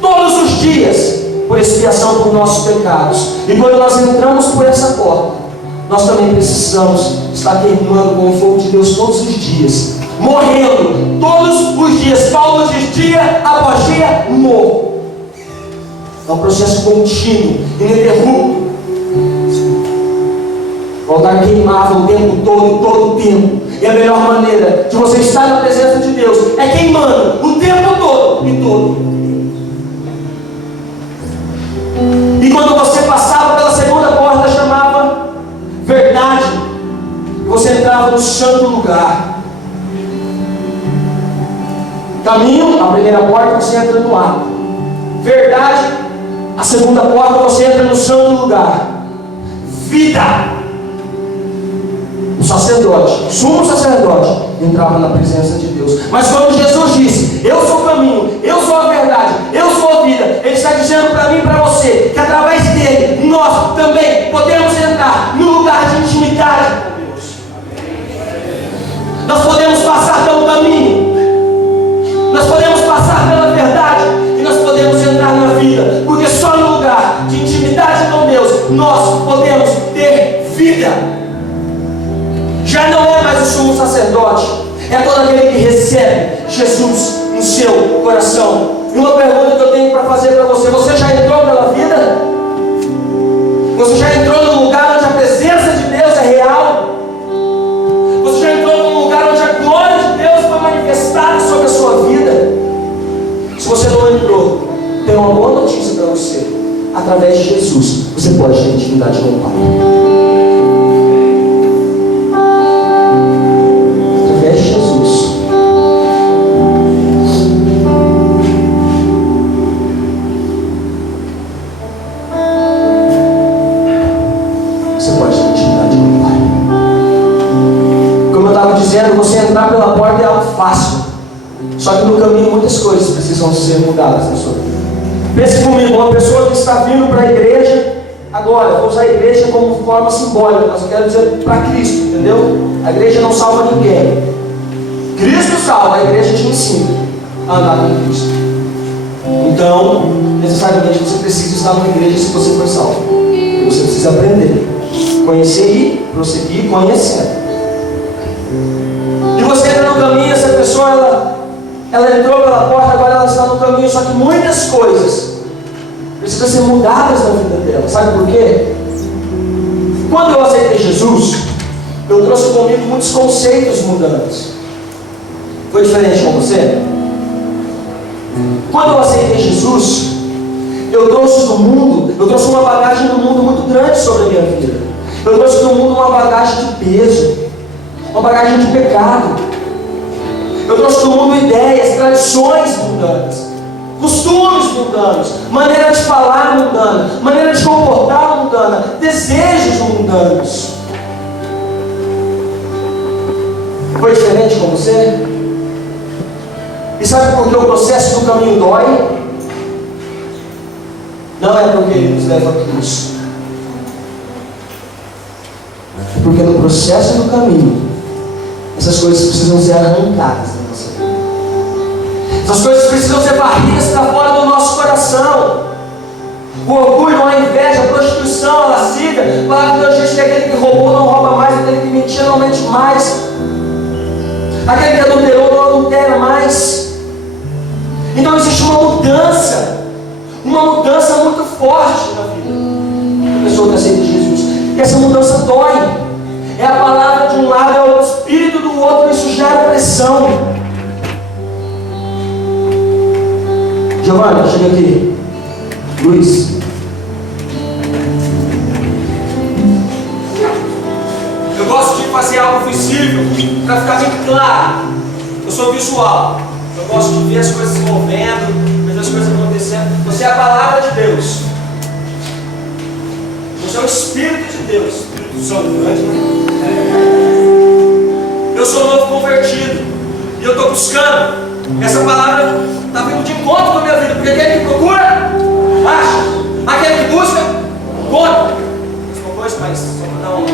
Todos os dias, por expiação por nossos pecados. E quando nós entramos por essa porta, nós também precisamos estar queimando com o fogo de Deus todos os dias, morrendo todos os dias. Paulo diz: dia após dia morro. É um processo contínuo, ininterrupto. O altar queimava o tempo todo o tempo. E a melhor maneira de você estar na presença de Deus é queimando o tempo todo e todo. E quando você passava pela segunda porta, chamava verdade, e você entrava no santo lugar. Caminho, a primeira porta, você entra no átrio. Verdade, a segunda porta, você entra no santo lugar. Vida, o sacerdote, o sumo sacerdote, entrava na presença de Deus. Mas quando Jesus disse: eu sou o caminho, eu sou a verdade, eu sou a vida, Ele está dizendo para mim e para você que através dele nós também podemos entrar no lugar de intimidade com Deus. Nós podemos passar pelo caminho, nós podemos passar pela verdade, e nós podemos entrar na vida, porque só no lugar de intimidade com Deus nós podemos ter vida. Já não é mais o sumo sacerdote, é todo aquele que recebe Jesus no seu coração. E uma pergunta que eu tenho para fazer para você: você já entrou pela vida? Você já entrou num lugar onde a presença de Deus é real? Você já entrou num lugar onde a glória de Deus foi manifestada sobre a sua vida? Se você não entrou, tem uma boa notícia para você: através de Jesus você pode ter intimidade com o Pai. Você entrar pela porta é algo fácil, só que no caminho muitas coisas precisam ser mudadas na sua vida. Pense comigo, uma pessoa que está vindo para a igreja agora, vou usar a igreja como forma simbólica, mas eu quero dizer para Cristo, entendeu? A igreja não salva ninguém, Cristo salva, a igreja te ensina a andar com Cristo. Então, necessariamente você precisa estar numa igreja se você for salvo. Você precisa aprender, conhecer e prosseguir conhecendo. E você entra no caminho, essa pessoa ela entrou pela porta, agora ela está no caminho, só que muitas coisas precisam ser mudadas na vida dela. Sabe por quê? Quando eu aceitei Jesus, eu trouxe comigo muitos conceitos mudantes. Foi diferente com você? Quando eu aceitei Jesus, eu trouxe do mundo, eu trouxe uma bagagem do mundo muito grande sobre a minha vida. Eu trouxe do mundo uma bagagem de peso, uma bagagem de pecado. Eu trouxe do mundo ideias, tradições mundanas, costumes mundanos, maneira de falar mundana, maneira de comportar mundana, desejos mundanos. Foi diferente com você? E sabe por que o processo do caminho dói? Não é porque ele nos leva a cruz, é porque no processo do caminho essas coisas precisam ser arrancadas da nossa vida. Essas coisas precisam ser varridas para fora do nosso coração. O orgulho, a inveja, a prostituição, a lascívia, a palavra de Deus diz que aquele que roubou não rouba mais, aquele que mentia não mente mais, aquele que adulterou não adultera mais. Então existe uma mudança muito forte na vida da pessoa que aceita Jesus. E essa mudança dói. É a palavra de um lado, é o espírito do outro, isso gera pressão. Giovana, chega aqui. Luiz. Eu gosto de fazer algo visível para ficar bem claro. Eu sou visual. Eu gosto de ver as coisas se movendo, ver as coisas acontecendo. Você é a palavra de Deus. Você é o Espírito de Deus. Espírito Santo, eu sou novo convertido. E eu estou buscando. Essa palavra está vindo de encontro com a minha vida. Porque aquele que procura, acha. Aquele que busca, encontra. Mesma coisa, mas só para dar uma.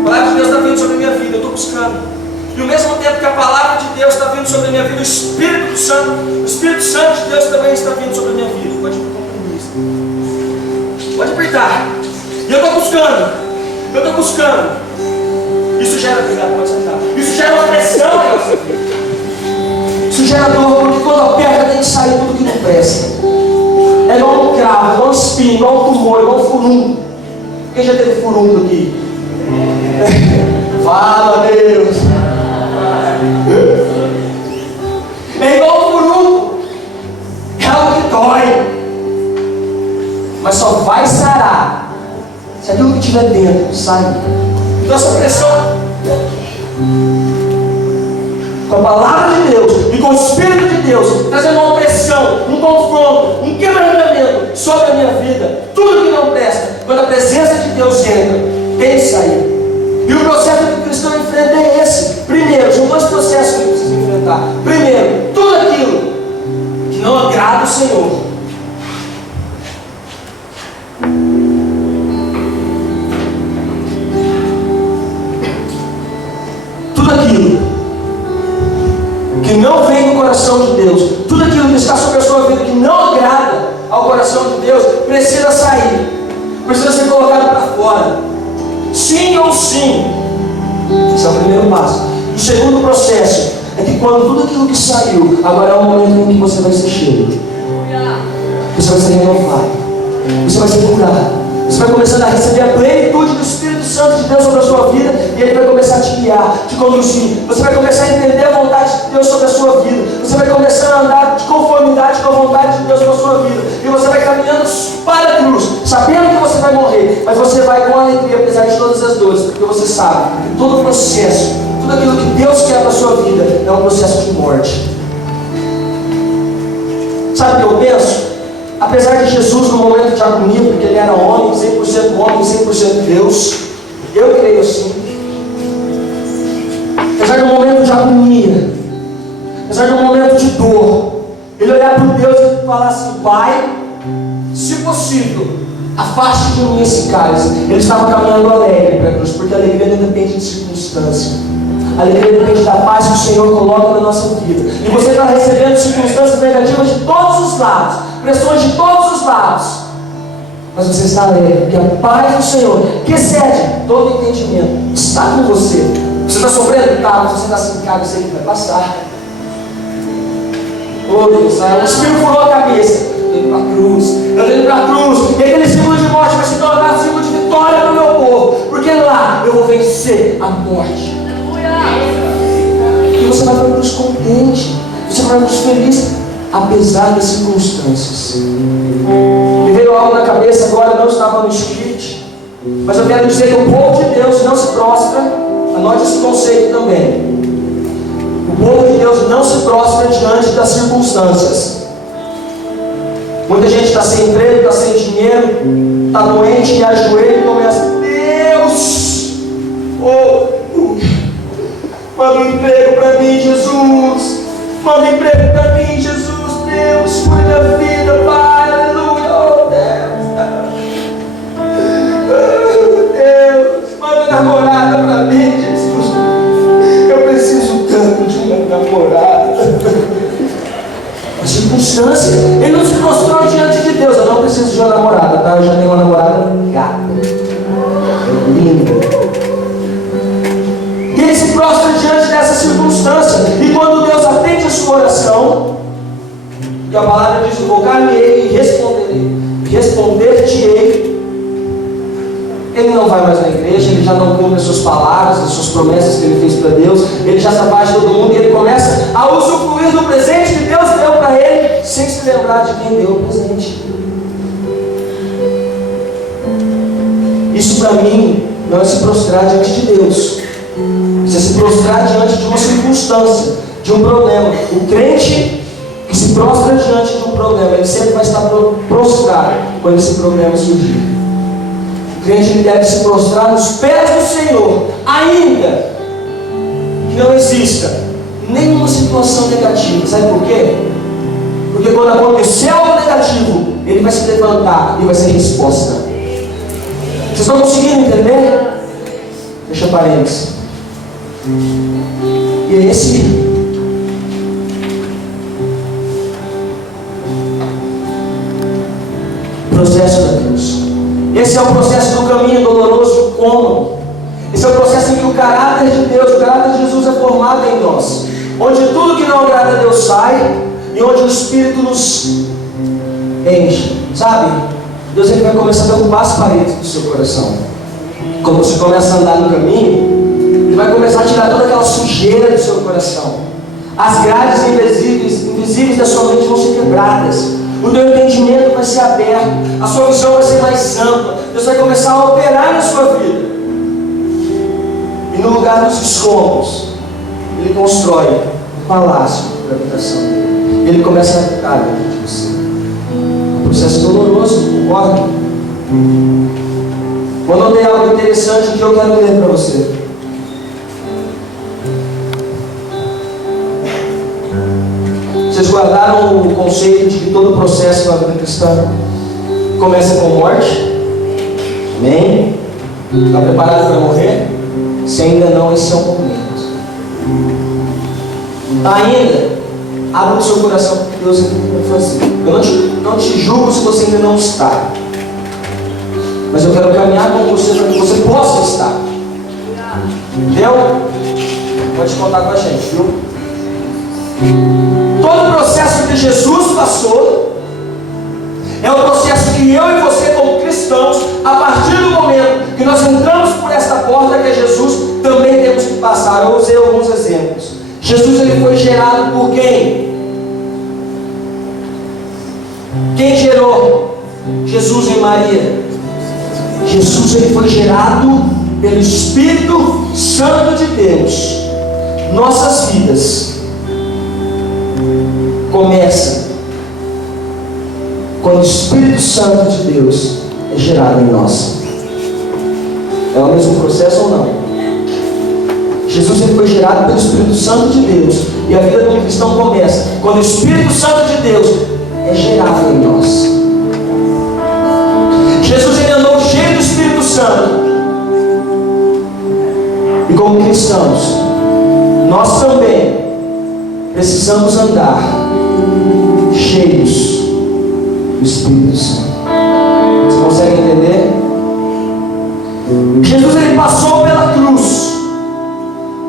A palavra de Deus está vindo sobre a minha vida. Eu estou buscando. E ao mesmo tempo que a palavra de Deus está vindo sobre a minha vida, o Espírito Santo de Deus também está vindo sobre a minha vida. Pode me compreender. Pode apertar. E eu estou buscando. Eu estou buscando. Isso gera, obrigado, pode sentar. Isso gera uma pressão na nossa vida. Isso gera dor, porque quando aperta tem que sair tudo que não presta. É igual um cravo, igual um espinho, igual um tumor, igual um furúnculo. Quem já teve furúnculo aqui? Fala, Deus. É igual um furúnculo. É algo que dói. Mas só vai sarar se aquilo que tiver dentro sair. Então essa pressão, com a palavra de Deus e com o Espírito de Deus, trazendo uma pressão, um confronto, um quebrantamento sobre a minha vida, tudo que não presta, quando a presença de Deus entra, tem que sair. E o processo que o cristão enfrenta é esse. Primeiro, são dois processos que ele precisa enfrentar. Primeiro, tudo aquilo que não agrada o Senhor. Tudo aquilo que não vem do coração de Deus, tudo aquilo que está sobre a sua vida que não agrada ao coração de Deus, precisa sair, precisa ser colocado para fora. Sim ou sim. Esse é o primeiro passo. O segundo processo é que quando tudo aquilo que saiu, agora é o momento em que você vai ser cheio. Você vai ser renovado. Você vai ser curado. Você vai começando a receber a plenitude do Espírito Santo de Deus sobre a sua vida, e Ele vai começar a te guiar, te conduzir. Você vai começar a entender a vontade de Deus sobre a sua vida. Você vai começar a andar de conformidade com a vontade de Deus para a sua vida. E você vai caminhando para a cruz, sabendo que você vai morrer, mas você vai com alegria, apesar de todas as dores, porque você sabe que todo o processo, tudo aquilo que Deus quer para a sua vida é um processo de morte. Sabe o que eu penso? Apesar de Jesus, no momento de agonia, porque ele era homem, 100% homem, 100% Deus, eu creio assim. Apesar do momento de agonia, apesar do momento de dor, ele olhar para Deus e falar assim: Pai, se possível, afaste de mim esse cálice. Ele estava caminhando alegre para a cruz, porque a alegria não depende de circunstância. A alegria depende da paz que o Senhor coloca na nossa vida. E você está recebendo circunstâncias negativas de todos os lados, pressões de todos os lados, mas você está alegre, porque a paz do Senhor, que excede todo entendimento, está com você. Você está sofrendo? Tá, mas você está assim, cara, isso aí vai passar. Oh Deus, o Espírito furou a cabeça. Eu estou indo para a cruz, eu estou indo para a cruz, e aquele símbolo de morte vai se tornar símbolo de vitória para o meu povo, porque lá eu vou vencer a morte. E você vai para a cruz contente, você vai para a cruz feliz, apesar das circunstâncias. Me veio algo na cabeça agora, não estava no script, mas eu quero dizer que o povo de Deus não se prostra. Anote esse conceito também. O povo de Deus não se prostra diante das circunstâncias. Muita gente está sem emprego, está sem dinheiro, está doente, e ajoelha e começa: Deus, manda um emprego para mim, Jesus. Manda um emprego para mim, Jesus. Deus, cuida da vida, Pai, aleluia. Oh Deus, manda namorada para mim, Jesus. Eu preciso tanto de uma namorada. A circunstância, ele não se prostrou diante de Deus. Eu não preciso de uma namorada, tá? Eu já tenho uma namorada gata, linda. E ele se prostra diante dessa circunstância. E quando Deus atende a sua oração, e a palavra diz: invocar-me-ei e responderei, responder-te-ei. Ele não vai mais na igreja, ele já não cumpre as suas palavras, as suas promessas que ele fez para Deus, ele já se afasta de todo mundo, e ele começa a usufruir do presente que Deus deu para ele, sem se lembrar de quem deu o presente. para mim não é se prostrar diante de Deus. Isso é se prostrar diante de uma circunstância, de um problema. O crente que se prostra diante de um problema, ele sempre vai estar prostrado quando esse problema surgir. O crente ele deve se prostrar nos pés do Senhor, ainda que não exista nenhuma situação negativa. Sabe por quê? Porque quando acontecer algo negativo, ele vai se levantar e vai ser resposta. Vocês estão conseguindo entender? Fecha parênteses. E é esse processo da cruz. Esse é o processo do caminho doloroso. Como? Esse é o processo em que o caráter de Deus, o caráter de Jesus é formado em nós, onde tudo que não agrada a Deus sai e onde o Espírito nos enche. Sabe? Deus ele vai começar a derrubar as paredes do seu coração. Quando você começa a andar no caminho, Ele vai começar a tirar toda aquela sujeira do seu coração. As grades invisíveis da sua mente vão ser quebradas. O teu entendimento vai ser aberto. A sua visão vai ser mais ampla. Deus vai começar a operar na sua vida. E no lugar dos escombros, Ele constrói um palácio para a habitação dele. Ele começa a habitar dentro de você. Um processo doloroso, concorda? Vou notei algo interessante que eu quero ler para você. Vocês guardaram o conceito de que todo processo na vida cristã começa com morte? Amém? Está preparado para morrer? Se ainda não, esse é o momento. Ainda, abra o seu coração para que Deus vai fazer. Eu não te julgo se você ainda não está, mas eu quero caminhar com você para que você possa estar. Entendeu? Pode contar com a gente, viu? Todo o processo que Jesus passou é um processo que eu e você, como cristãos, a partir do momento que nós entramos por esta porta que é Jesus, também temos que passar. Eu usei alguns exemplos. Jesus ele foi gerado por quem? Quem gerou Jesus em Maria? Jesus ele foi gerado pelo Espírito Santo de Deus. Nossas vidas começam quando o Espírito Santo de Deus é gerado em nós. É o mesmo processo ou não? Jesus ele foi gerado pelo Espírito Santo de Deus. E a vida do cristão começa quando o Espírito Santo de Deus é gerado em nós. Jesus ele andou cheio do Espírito Santo. E como cristãos, nós também precisamos andar cheios do Espírito Santo. Você consegue entender? Jesus ele passou pela cruz.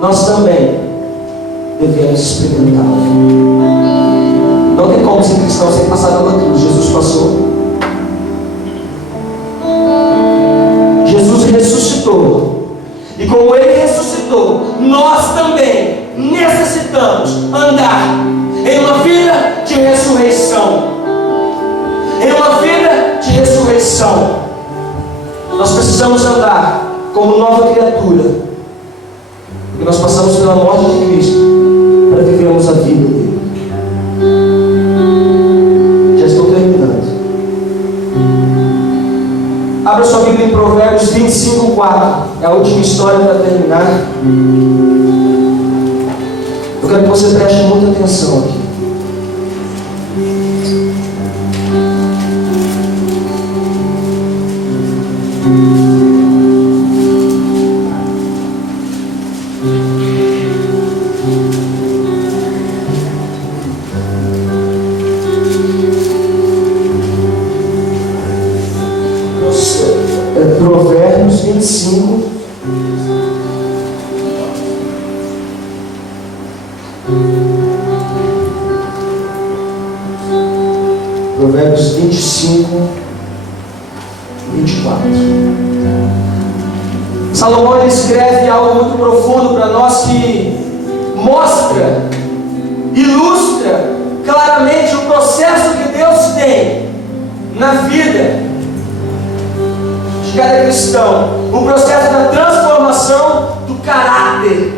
Nós também devemos experimentá-la. Não tem como ser cristão sem passar pela cruz. Jesus passou. Jesus ressuscitou. E como Ele ressuscitou, nós também necessitamos andar em uma vida de ressurreição. Em uma vida de ressurreição. Nós precisamos andar como nova criatura. Porque nós passamos pela morte de Cristo para vivermos a vida dele. Já estou terminando. Abra sua Bíblia em Provérbios 25:4. É a última história para terminar. Eu quero que você preste muita atenção aqui. Provérbios 25. Provérbios 25, 24. Salomão ele escreve algo muito profundo para nós que mostra, ilustra claramente o processo que Deus tem na vida. de cada cristão, o processo da transformação do caráter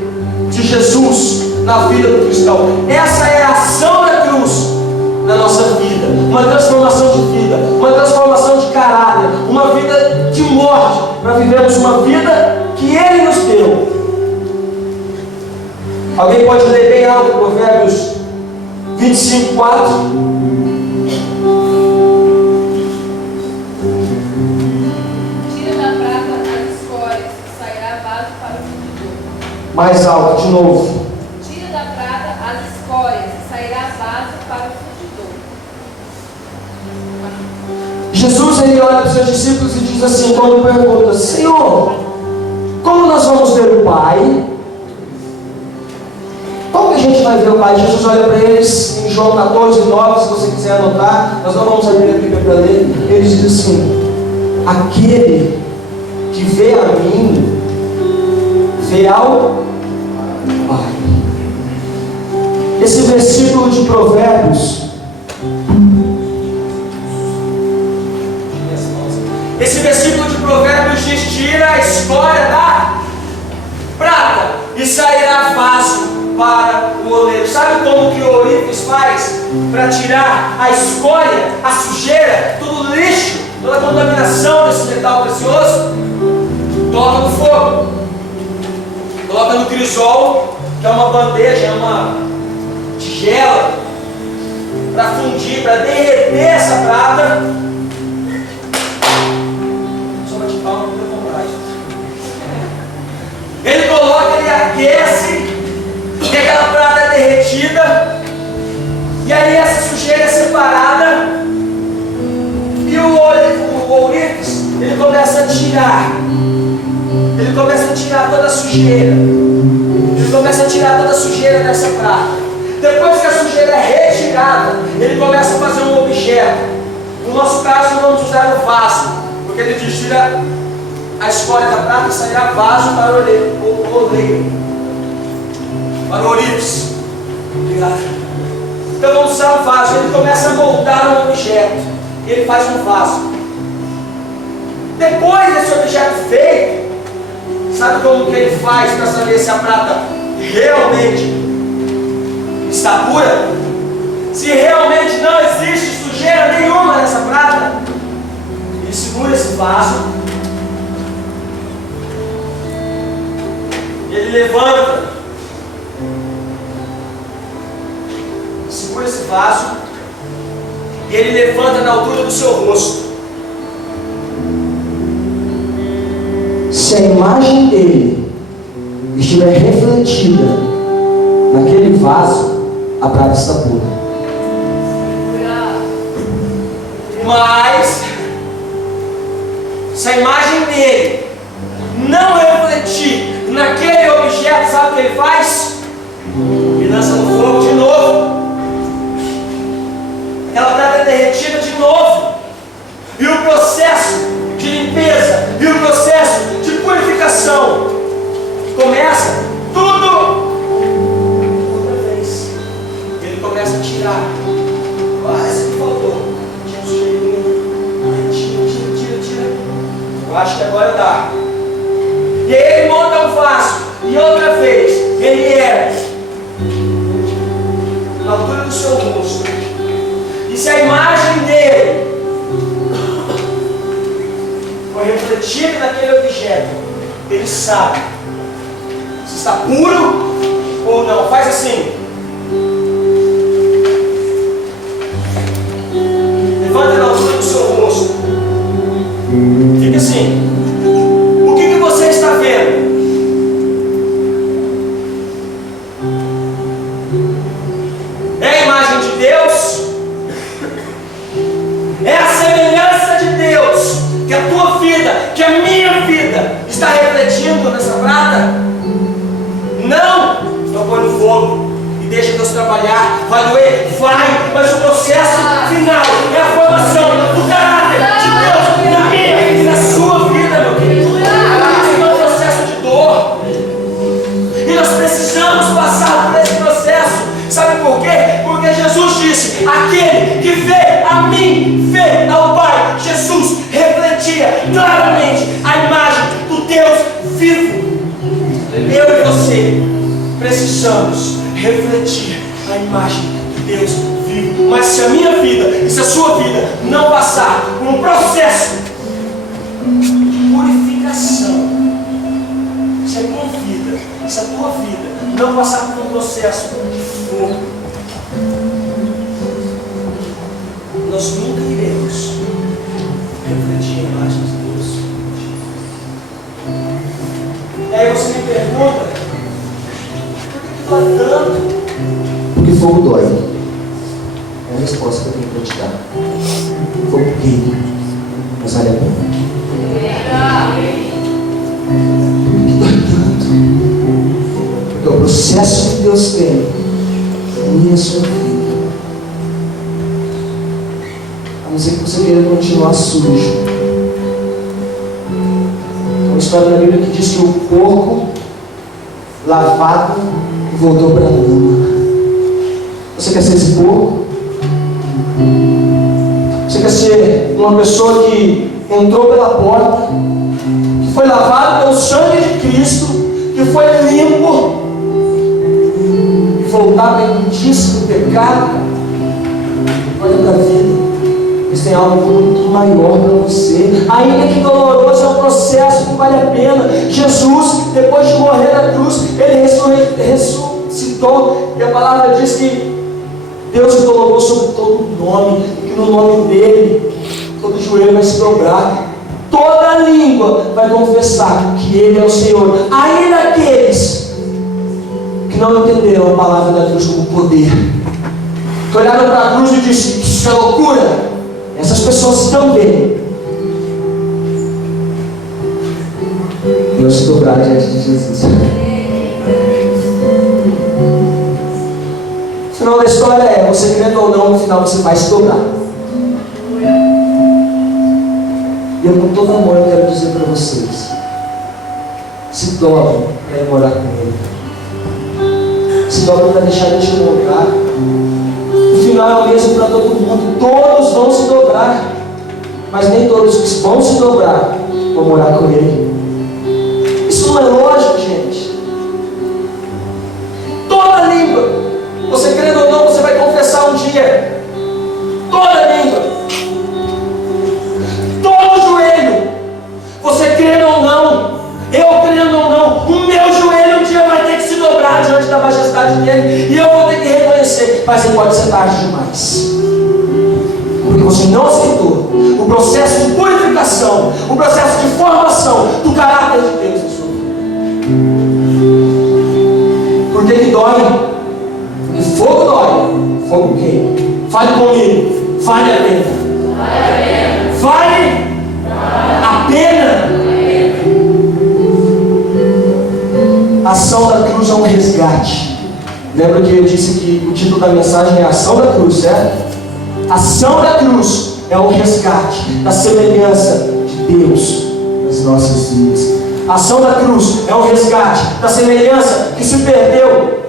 de Jesus na vida do cristão. Essa é a ação da cruz na nossa vida, uma transformação de vida, uma transformação de caráter, uma vida de morte, para vivermos uma vida que Ele nos deu. Alguém pode ler bem alto Provérbios 25, 4? Tira da prata as escórias, sairá vaso para o fundidor. Mais alto, de novo. Tira da prata as escórias, sairá vaso para o fundidor. Jesus, ele olha para os seus discípulos e diz assim, quando pergunta: Senhor, como nós vamos ver o Pai? Como que a gente vai ver o Pai? Jesus olha para eles em João 14, 9, se você quiser anotar, nós não vamos abrir a Bíblia para ler. Ele diz assim: aquele que vê a mim, vê ao Pai. Esse versículo de Provérbios, esse versículo de Provérbios diz: tira a escória da prata e sairá vaso para o oleiro. Sabe como que o ourives faz para tirar a escória, a sujeira, todo o lixo, toda a contaminação desse metal precioso? Coloca no fogo, coloca no crisol, que é uma bandeja, é uma tigela, para fundir, para derreter essa prata. Só bate palma, não tem vontade. Ele coloca, ele aquece, e aquela prata é derretida, e aí essa sujeira é separada, e o ourives, ele começa a tirar, toda a sujeira, dessa prata. Depois que a sujeira é retirada, ele começa a fazer um objeto. No nosso caso, vamos usar o vaso, porque ele diz: tira a escória da prata e sairá vaso para o oleiro. Para o ourives. Obrigado. Então vamos usar o vaso. Ele começa a moldar um objeto. Ele faz um vaso. Depois desse objeto feito, sabe como que ele faz para saber se a prata realmente está pura? Se realmente não existe sujeira nenhuma nessa prata, ele segura esse vaso, ele levanta, segura esse vaso, e ele levanta na altura do seu rosto. Se a imagem dele estiver refletida naquele vaso, a prata está pura. Mas se a imagem dele não refletir naquele objeto, sabe o que ele faz? Ele lança no fogo de novo. Aquela prata é derretida de novo. E o processo de limpeza e o processo de purificação começa tudo outra vez. Ele começa a tirar. Esse que faltou. Tira. Eu acho que agora dá. E aí ele monta um vaso. E outra vez ele ergue na altura do seu rosto. E se a imagem dele foi refletida naquele objeto, ele sabe se está puro ou não. Faz assim. Levanta na altura do seu rosto. Fica assim. O que você está vendo? É a imagem de Deus? É a semelhança de Deus que a tua vida, que a minha vida está refletindo nessa prata? Não! Então põe no fogo e deixa Deus trabalhar. Vai doer? Vai! Mas o processo final é a formação do caráter de Deus na minha e na sua vida, meu querido. Isso é um processo de dor. E nós precisamos passar por esse processo. Sabe por quê? Porque Jesus disse: aquele que vê a mim, vê ao Pai. Jesus refletia claramente precisamos refletir a imagem de Deus vivo. Mas se a minha vida e se a sua vida não passar por um processo de purificação, se a minha vida, se a tua vida não passar por um processo de fogo, nós nunca iremos refletir a imagem de Deus. E aí você me pergunta, por que dói tanto? Porque fogo dói. É a resposta que eu tenho para te dar. Fogo queima, mas vale a pena. Por que dói tanto? Porque o processo que Deus tem em a sua vida. A não ser que você queira continuar sujo. Tem uma história na Bíblia que diz que o porco lavado voltou para a lama. Você quer ser esse porco? Você quer ser uma pessoa que entrou pela porta, que foi lavado pelo sangue de Cristo, que foi limpo, e voltar para a imundícia do pecado? Olha para a vida. Eles têm algo muito maior para você. Ainda que doloroso, é um processo que vale a pena. Jesus, depois de morrer na cruz, Ele ressuscitou. E a palavra diz que Deus o colocou sobre todo nome, e que no nome dEle, todo joelho vai se dobrar. Toda língua vai confessar que Ele é o Senhor. Ainda aqueles que não entenderam a palavra da cruz como poder, que olharam para a cruz e disseram: isso é loucura. Essas pessoas também vão se dobrar diante de Jesus. O final da história é: você querendo ou não, no final você vai se dobrar. E eu, com todo amor, eu quero dizer para vocês: se dobrem para ir morar com Ele. Se dobrem para deixar Ele te montar. O final é o mesmo para todo mundo. Todos vão se dobrar, mas nem todos que vão se dobrar vão morar com Ele. Isso não é lógico, gente. Toda língua, você crendo ou não, você vai confessar um dia. Toda língua, todo joelho, você crendo ou não, eu crendo ou não, o meu joelho um dia vai ter que se dobrar diante da majestade dele, e eu vou ter que reconhecer. Mas não pode ser tarde demais, porque você não aceitou o processo de purificação, o processo de formação do caráter de Deus na sua vida. Por que dói? Porque fogo dói, fogo queima. Fale comigo, vale a pena. Vale a pena. A ação da cruz é um resgate. Lembra que eu disse que o título da mensagem é a ação da cruz, certo? A ação da cruz é o resgate da semelhança de Deus nas nossas vidas. A ação da cruz é o resgate da semelhança que se perdeu.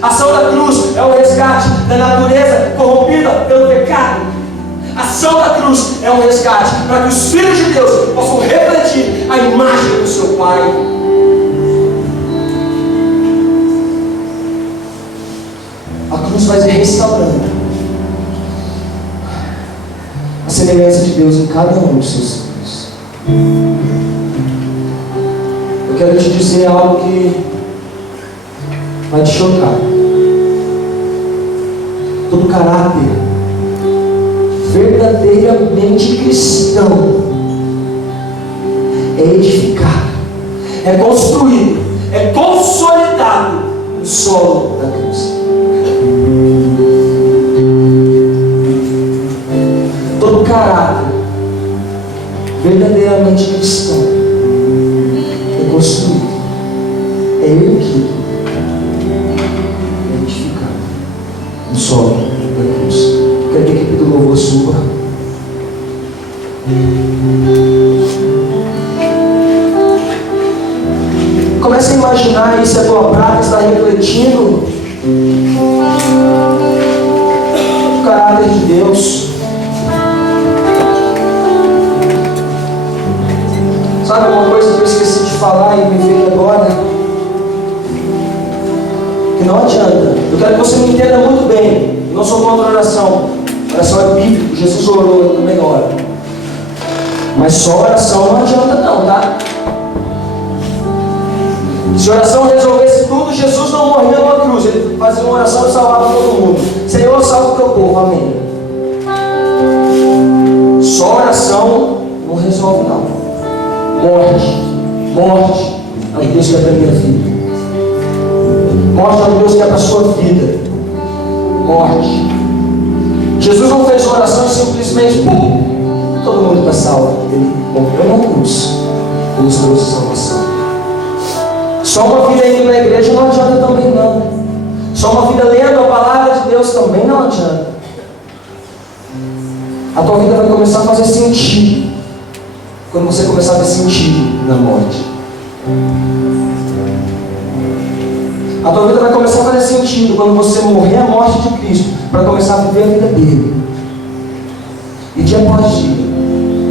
A ação da cruz é o resgate da natureza corrompida pelo pecado. A ação da cruz é um resgate para que os filhos de Deus possam refletir a imagem do seu Pai. A cruz vai restaurando a semelhança de Deus em cada um dos seus filhos. Eu quero te dizer algo que vai te chocar. Todo caráter verdadeiramente cristão é edificado, é construído, é consolidado no solo da cruz. Todo caráter verdadeiramente cristão é construído, é erguido, é edificado no solo da cruz. Quero que a equipe do louvor suba. Comece a imaginar aí se a tua prática está refletindo o caráter de Deus. Sabe uma coisa que eu esqueci de falar e me veio agora? não adianta. Eu quero que você me entenda muito bem. Eu não sou contra a oração. Oração é bíblica. Jesus orou, eu também oro. Mas só oração não adianta não, tá? Se a oração resolvesse tudo, Jesus não morria numa cruz. Ele fazia uma oração e salvava todo mundo. Senhor, salva o teu povo, amém. Só oração não resolve não. Morte é o que Deus quer para a minha vida. Morte é o que Deus quer para a sua vida. Morte. Jesus não fez uma oração e simplesmente, pum, todo mundo está salvo. Ele morreu na cruz e nos trouxe salvação. Só uma vida indo na igreja não adianta também não. Só uma vida lendo a palavra de Deus também não adianta. A tua vida vai começar a fazer sentido quando você começar a ter sentido na morte. A tua vida vai começar a fazer sentido quando você morrer a morte de Cristo, para começar a viver a vida dele. E dia após dia,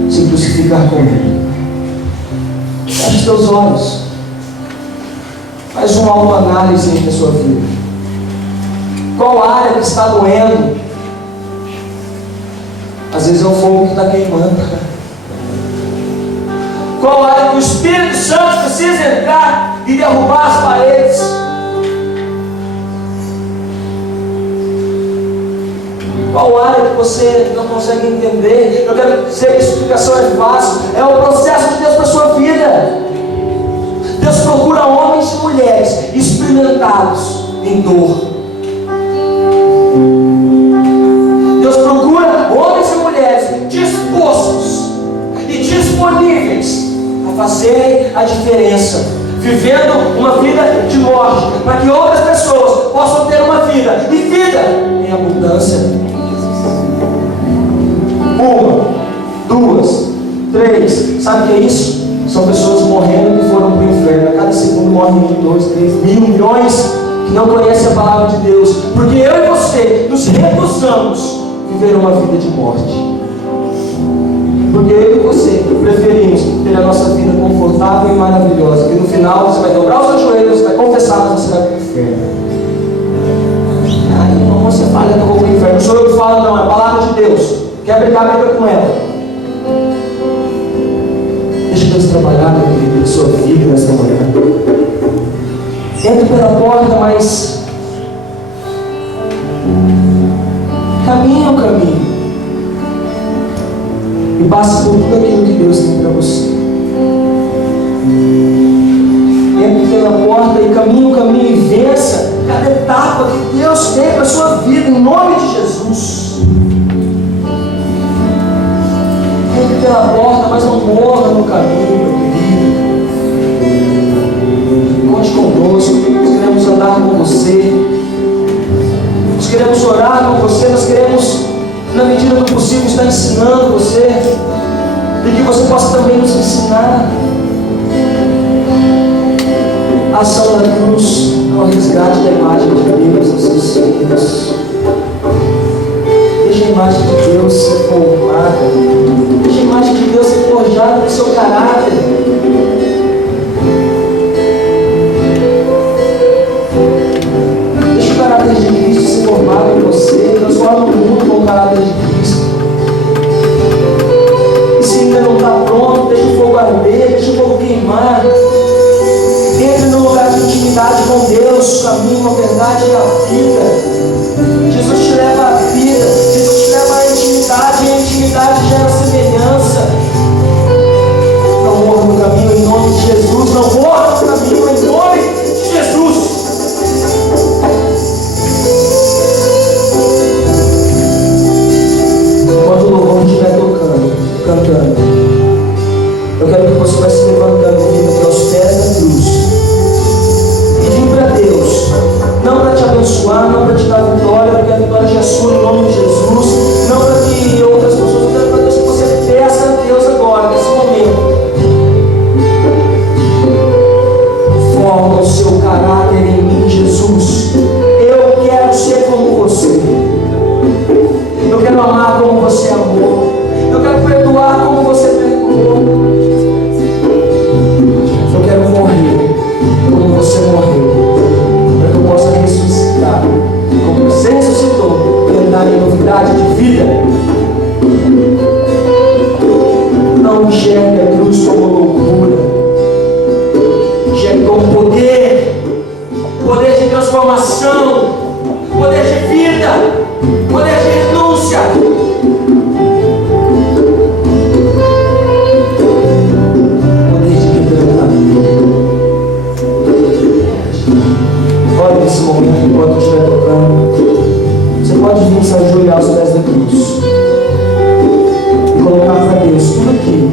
se crucificar com ele. Feche os teus olhos. Faz uma autoanálise aí da sua vida. Qual área que está doendo? Às vezes é o fogo que está queimando. Qual área que o Espírito Santo precisa entrar e derrubar as paredes? Qual área que você não consegue entender? Eu quero dizer que a explicação é fácil. É o processo de Deus para a sua vida. Deus procura homens e mulheres experimentados em dor. Deus procura homens e mulheres dispostos e disponíveis a fazerem a diferença, vivendo uma vida de morte, para que outras pessoas possam ter uma vida, e vida em abundância. 1, 2, 3, sabe o que é isso? São pessoas morrendo que foram para o inferno. A cada segundo morrem 1, 2, 3, milhões que não conhecem a palavra de Deus, porque eu e você nos recusamos viver uma vida de morte. Porque eu e você preferimos ter a nossa vida confortável e maravilhosa, que no final você vai dobrar os seus joelhos, você vai confessar, mas você vai para o inferno. Ah, irmão, você fala que eu vou para o inferno. Não sou eu que falo, não, é a palavra de Deus. Quer brincar, briga com ela. Deixa Deus trabalhar, meu querido, na sua vida nesta manhã. Entre pela porta, mas caminha o caminho. E passe por tudo aquilo que Deus tem para você. Entre pela porta e caminhe o caminho e vença cada etapa que Deus tem para a sua vida, em nome de Jesus. Entre pela porta, mas não morra no caminho, meu querido. Conte conosco, nós queremos andar com você. Nós queremos orar com você, nós queremos, na medida do possível, estar ensinando você, e que você possa também nos ensinar. A ação da cruz é o resgate da imagem de Deus nos seus filhos. Deixa a imagem de Deus ser formada, deixa a imagem de Deus ser forjada no seu caráter. Deixa o caráter de Cristo ser formado em você, transforma o mundo com o caráter de Cristo. E se ainda não está pronto, deixa o fogo arder, deixa o fogo queimar. Entre no lugar de intimidade com Deus, o caminho, a verdade e a vida. Jesus te leva à vida, Jesus te leva à intimidade, e a intimidade gera semelhança. Não morra no caminho em nome de Jesus, não morra no caminho em nome de Jesus. Enquanto o louvor estiver tocando, cantando, eu quero que você vai se levantando, vindo aqui aos pés da cruz, pedindo para Deus, não para te abençoar, não para te dar vitória, porque a vitória já é sua em nome de Jesus, não para que outras pessoas, eu quero para Deus que você peça a Deus agora, nesse momento. Forma o seu caráter em mim, Jesus. Eu quero ser como você. Eu quero amar como você amou. Eu quero perdoar como você perdoou. Eu quero morrer como você morreu, para que eu possa ressuscitar disposto a andar em novidade de vida, não enxergue a cruz como loucura, enxergue como poder, poder de transformação, poder de vida, poder de renúncia. Poder de quebrantamento. Olha nesse momento, enquanto eu estiver tocando, você pode vir se ajoelhar aos pés da cruz e colocar para Deus tudo aquilo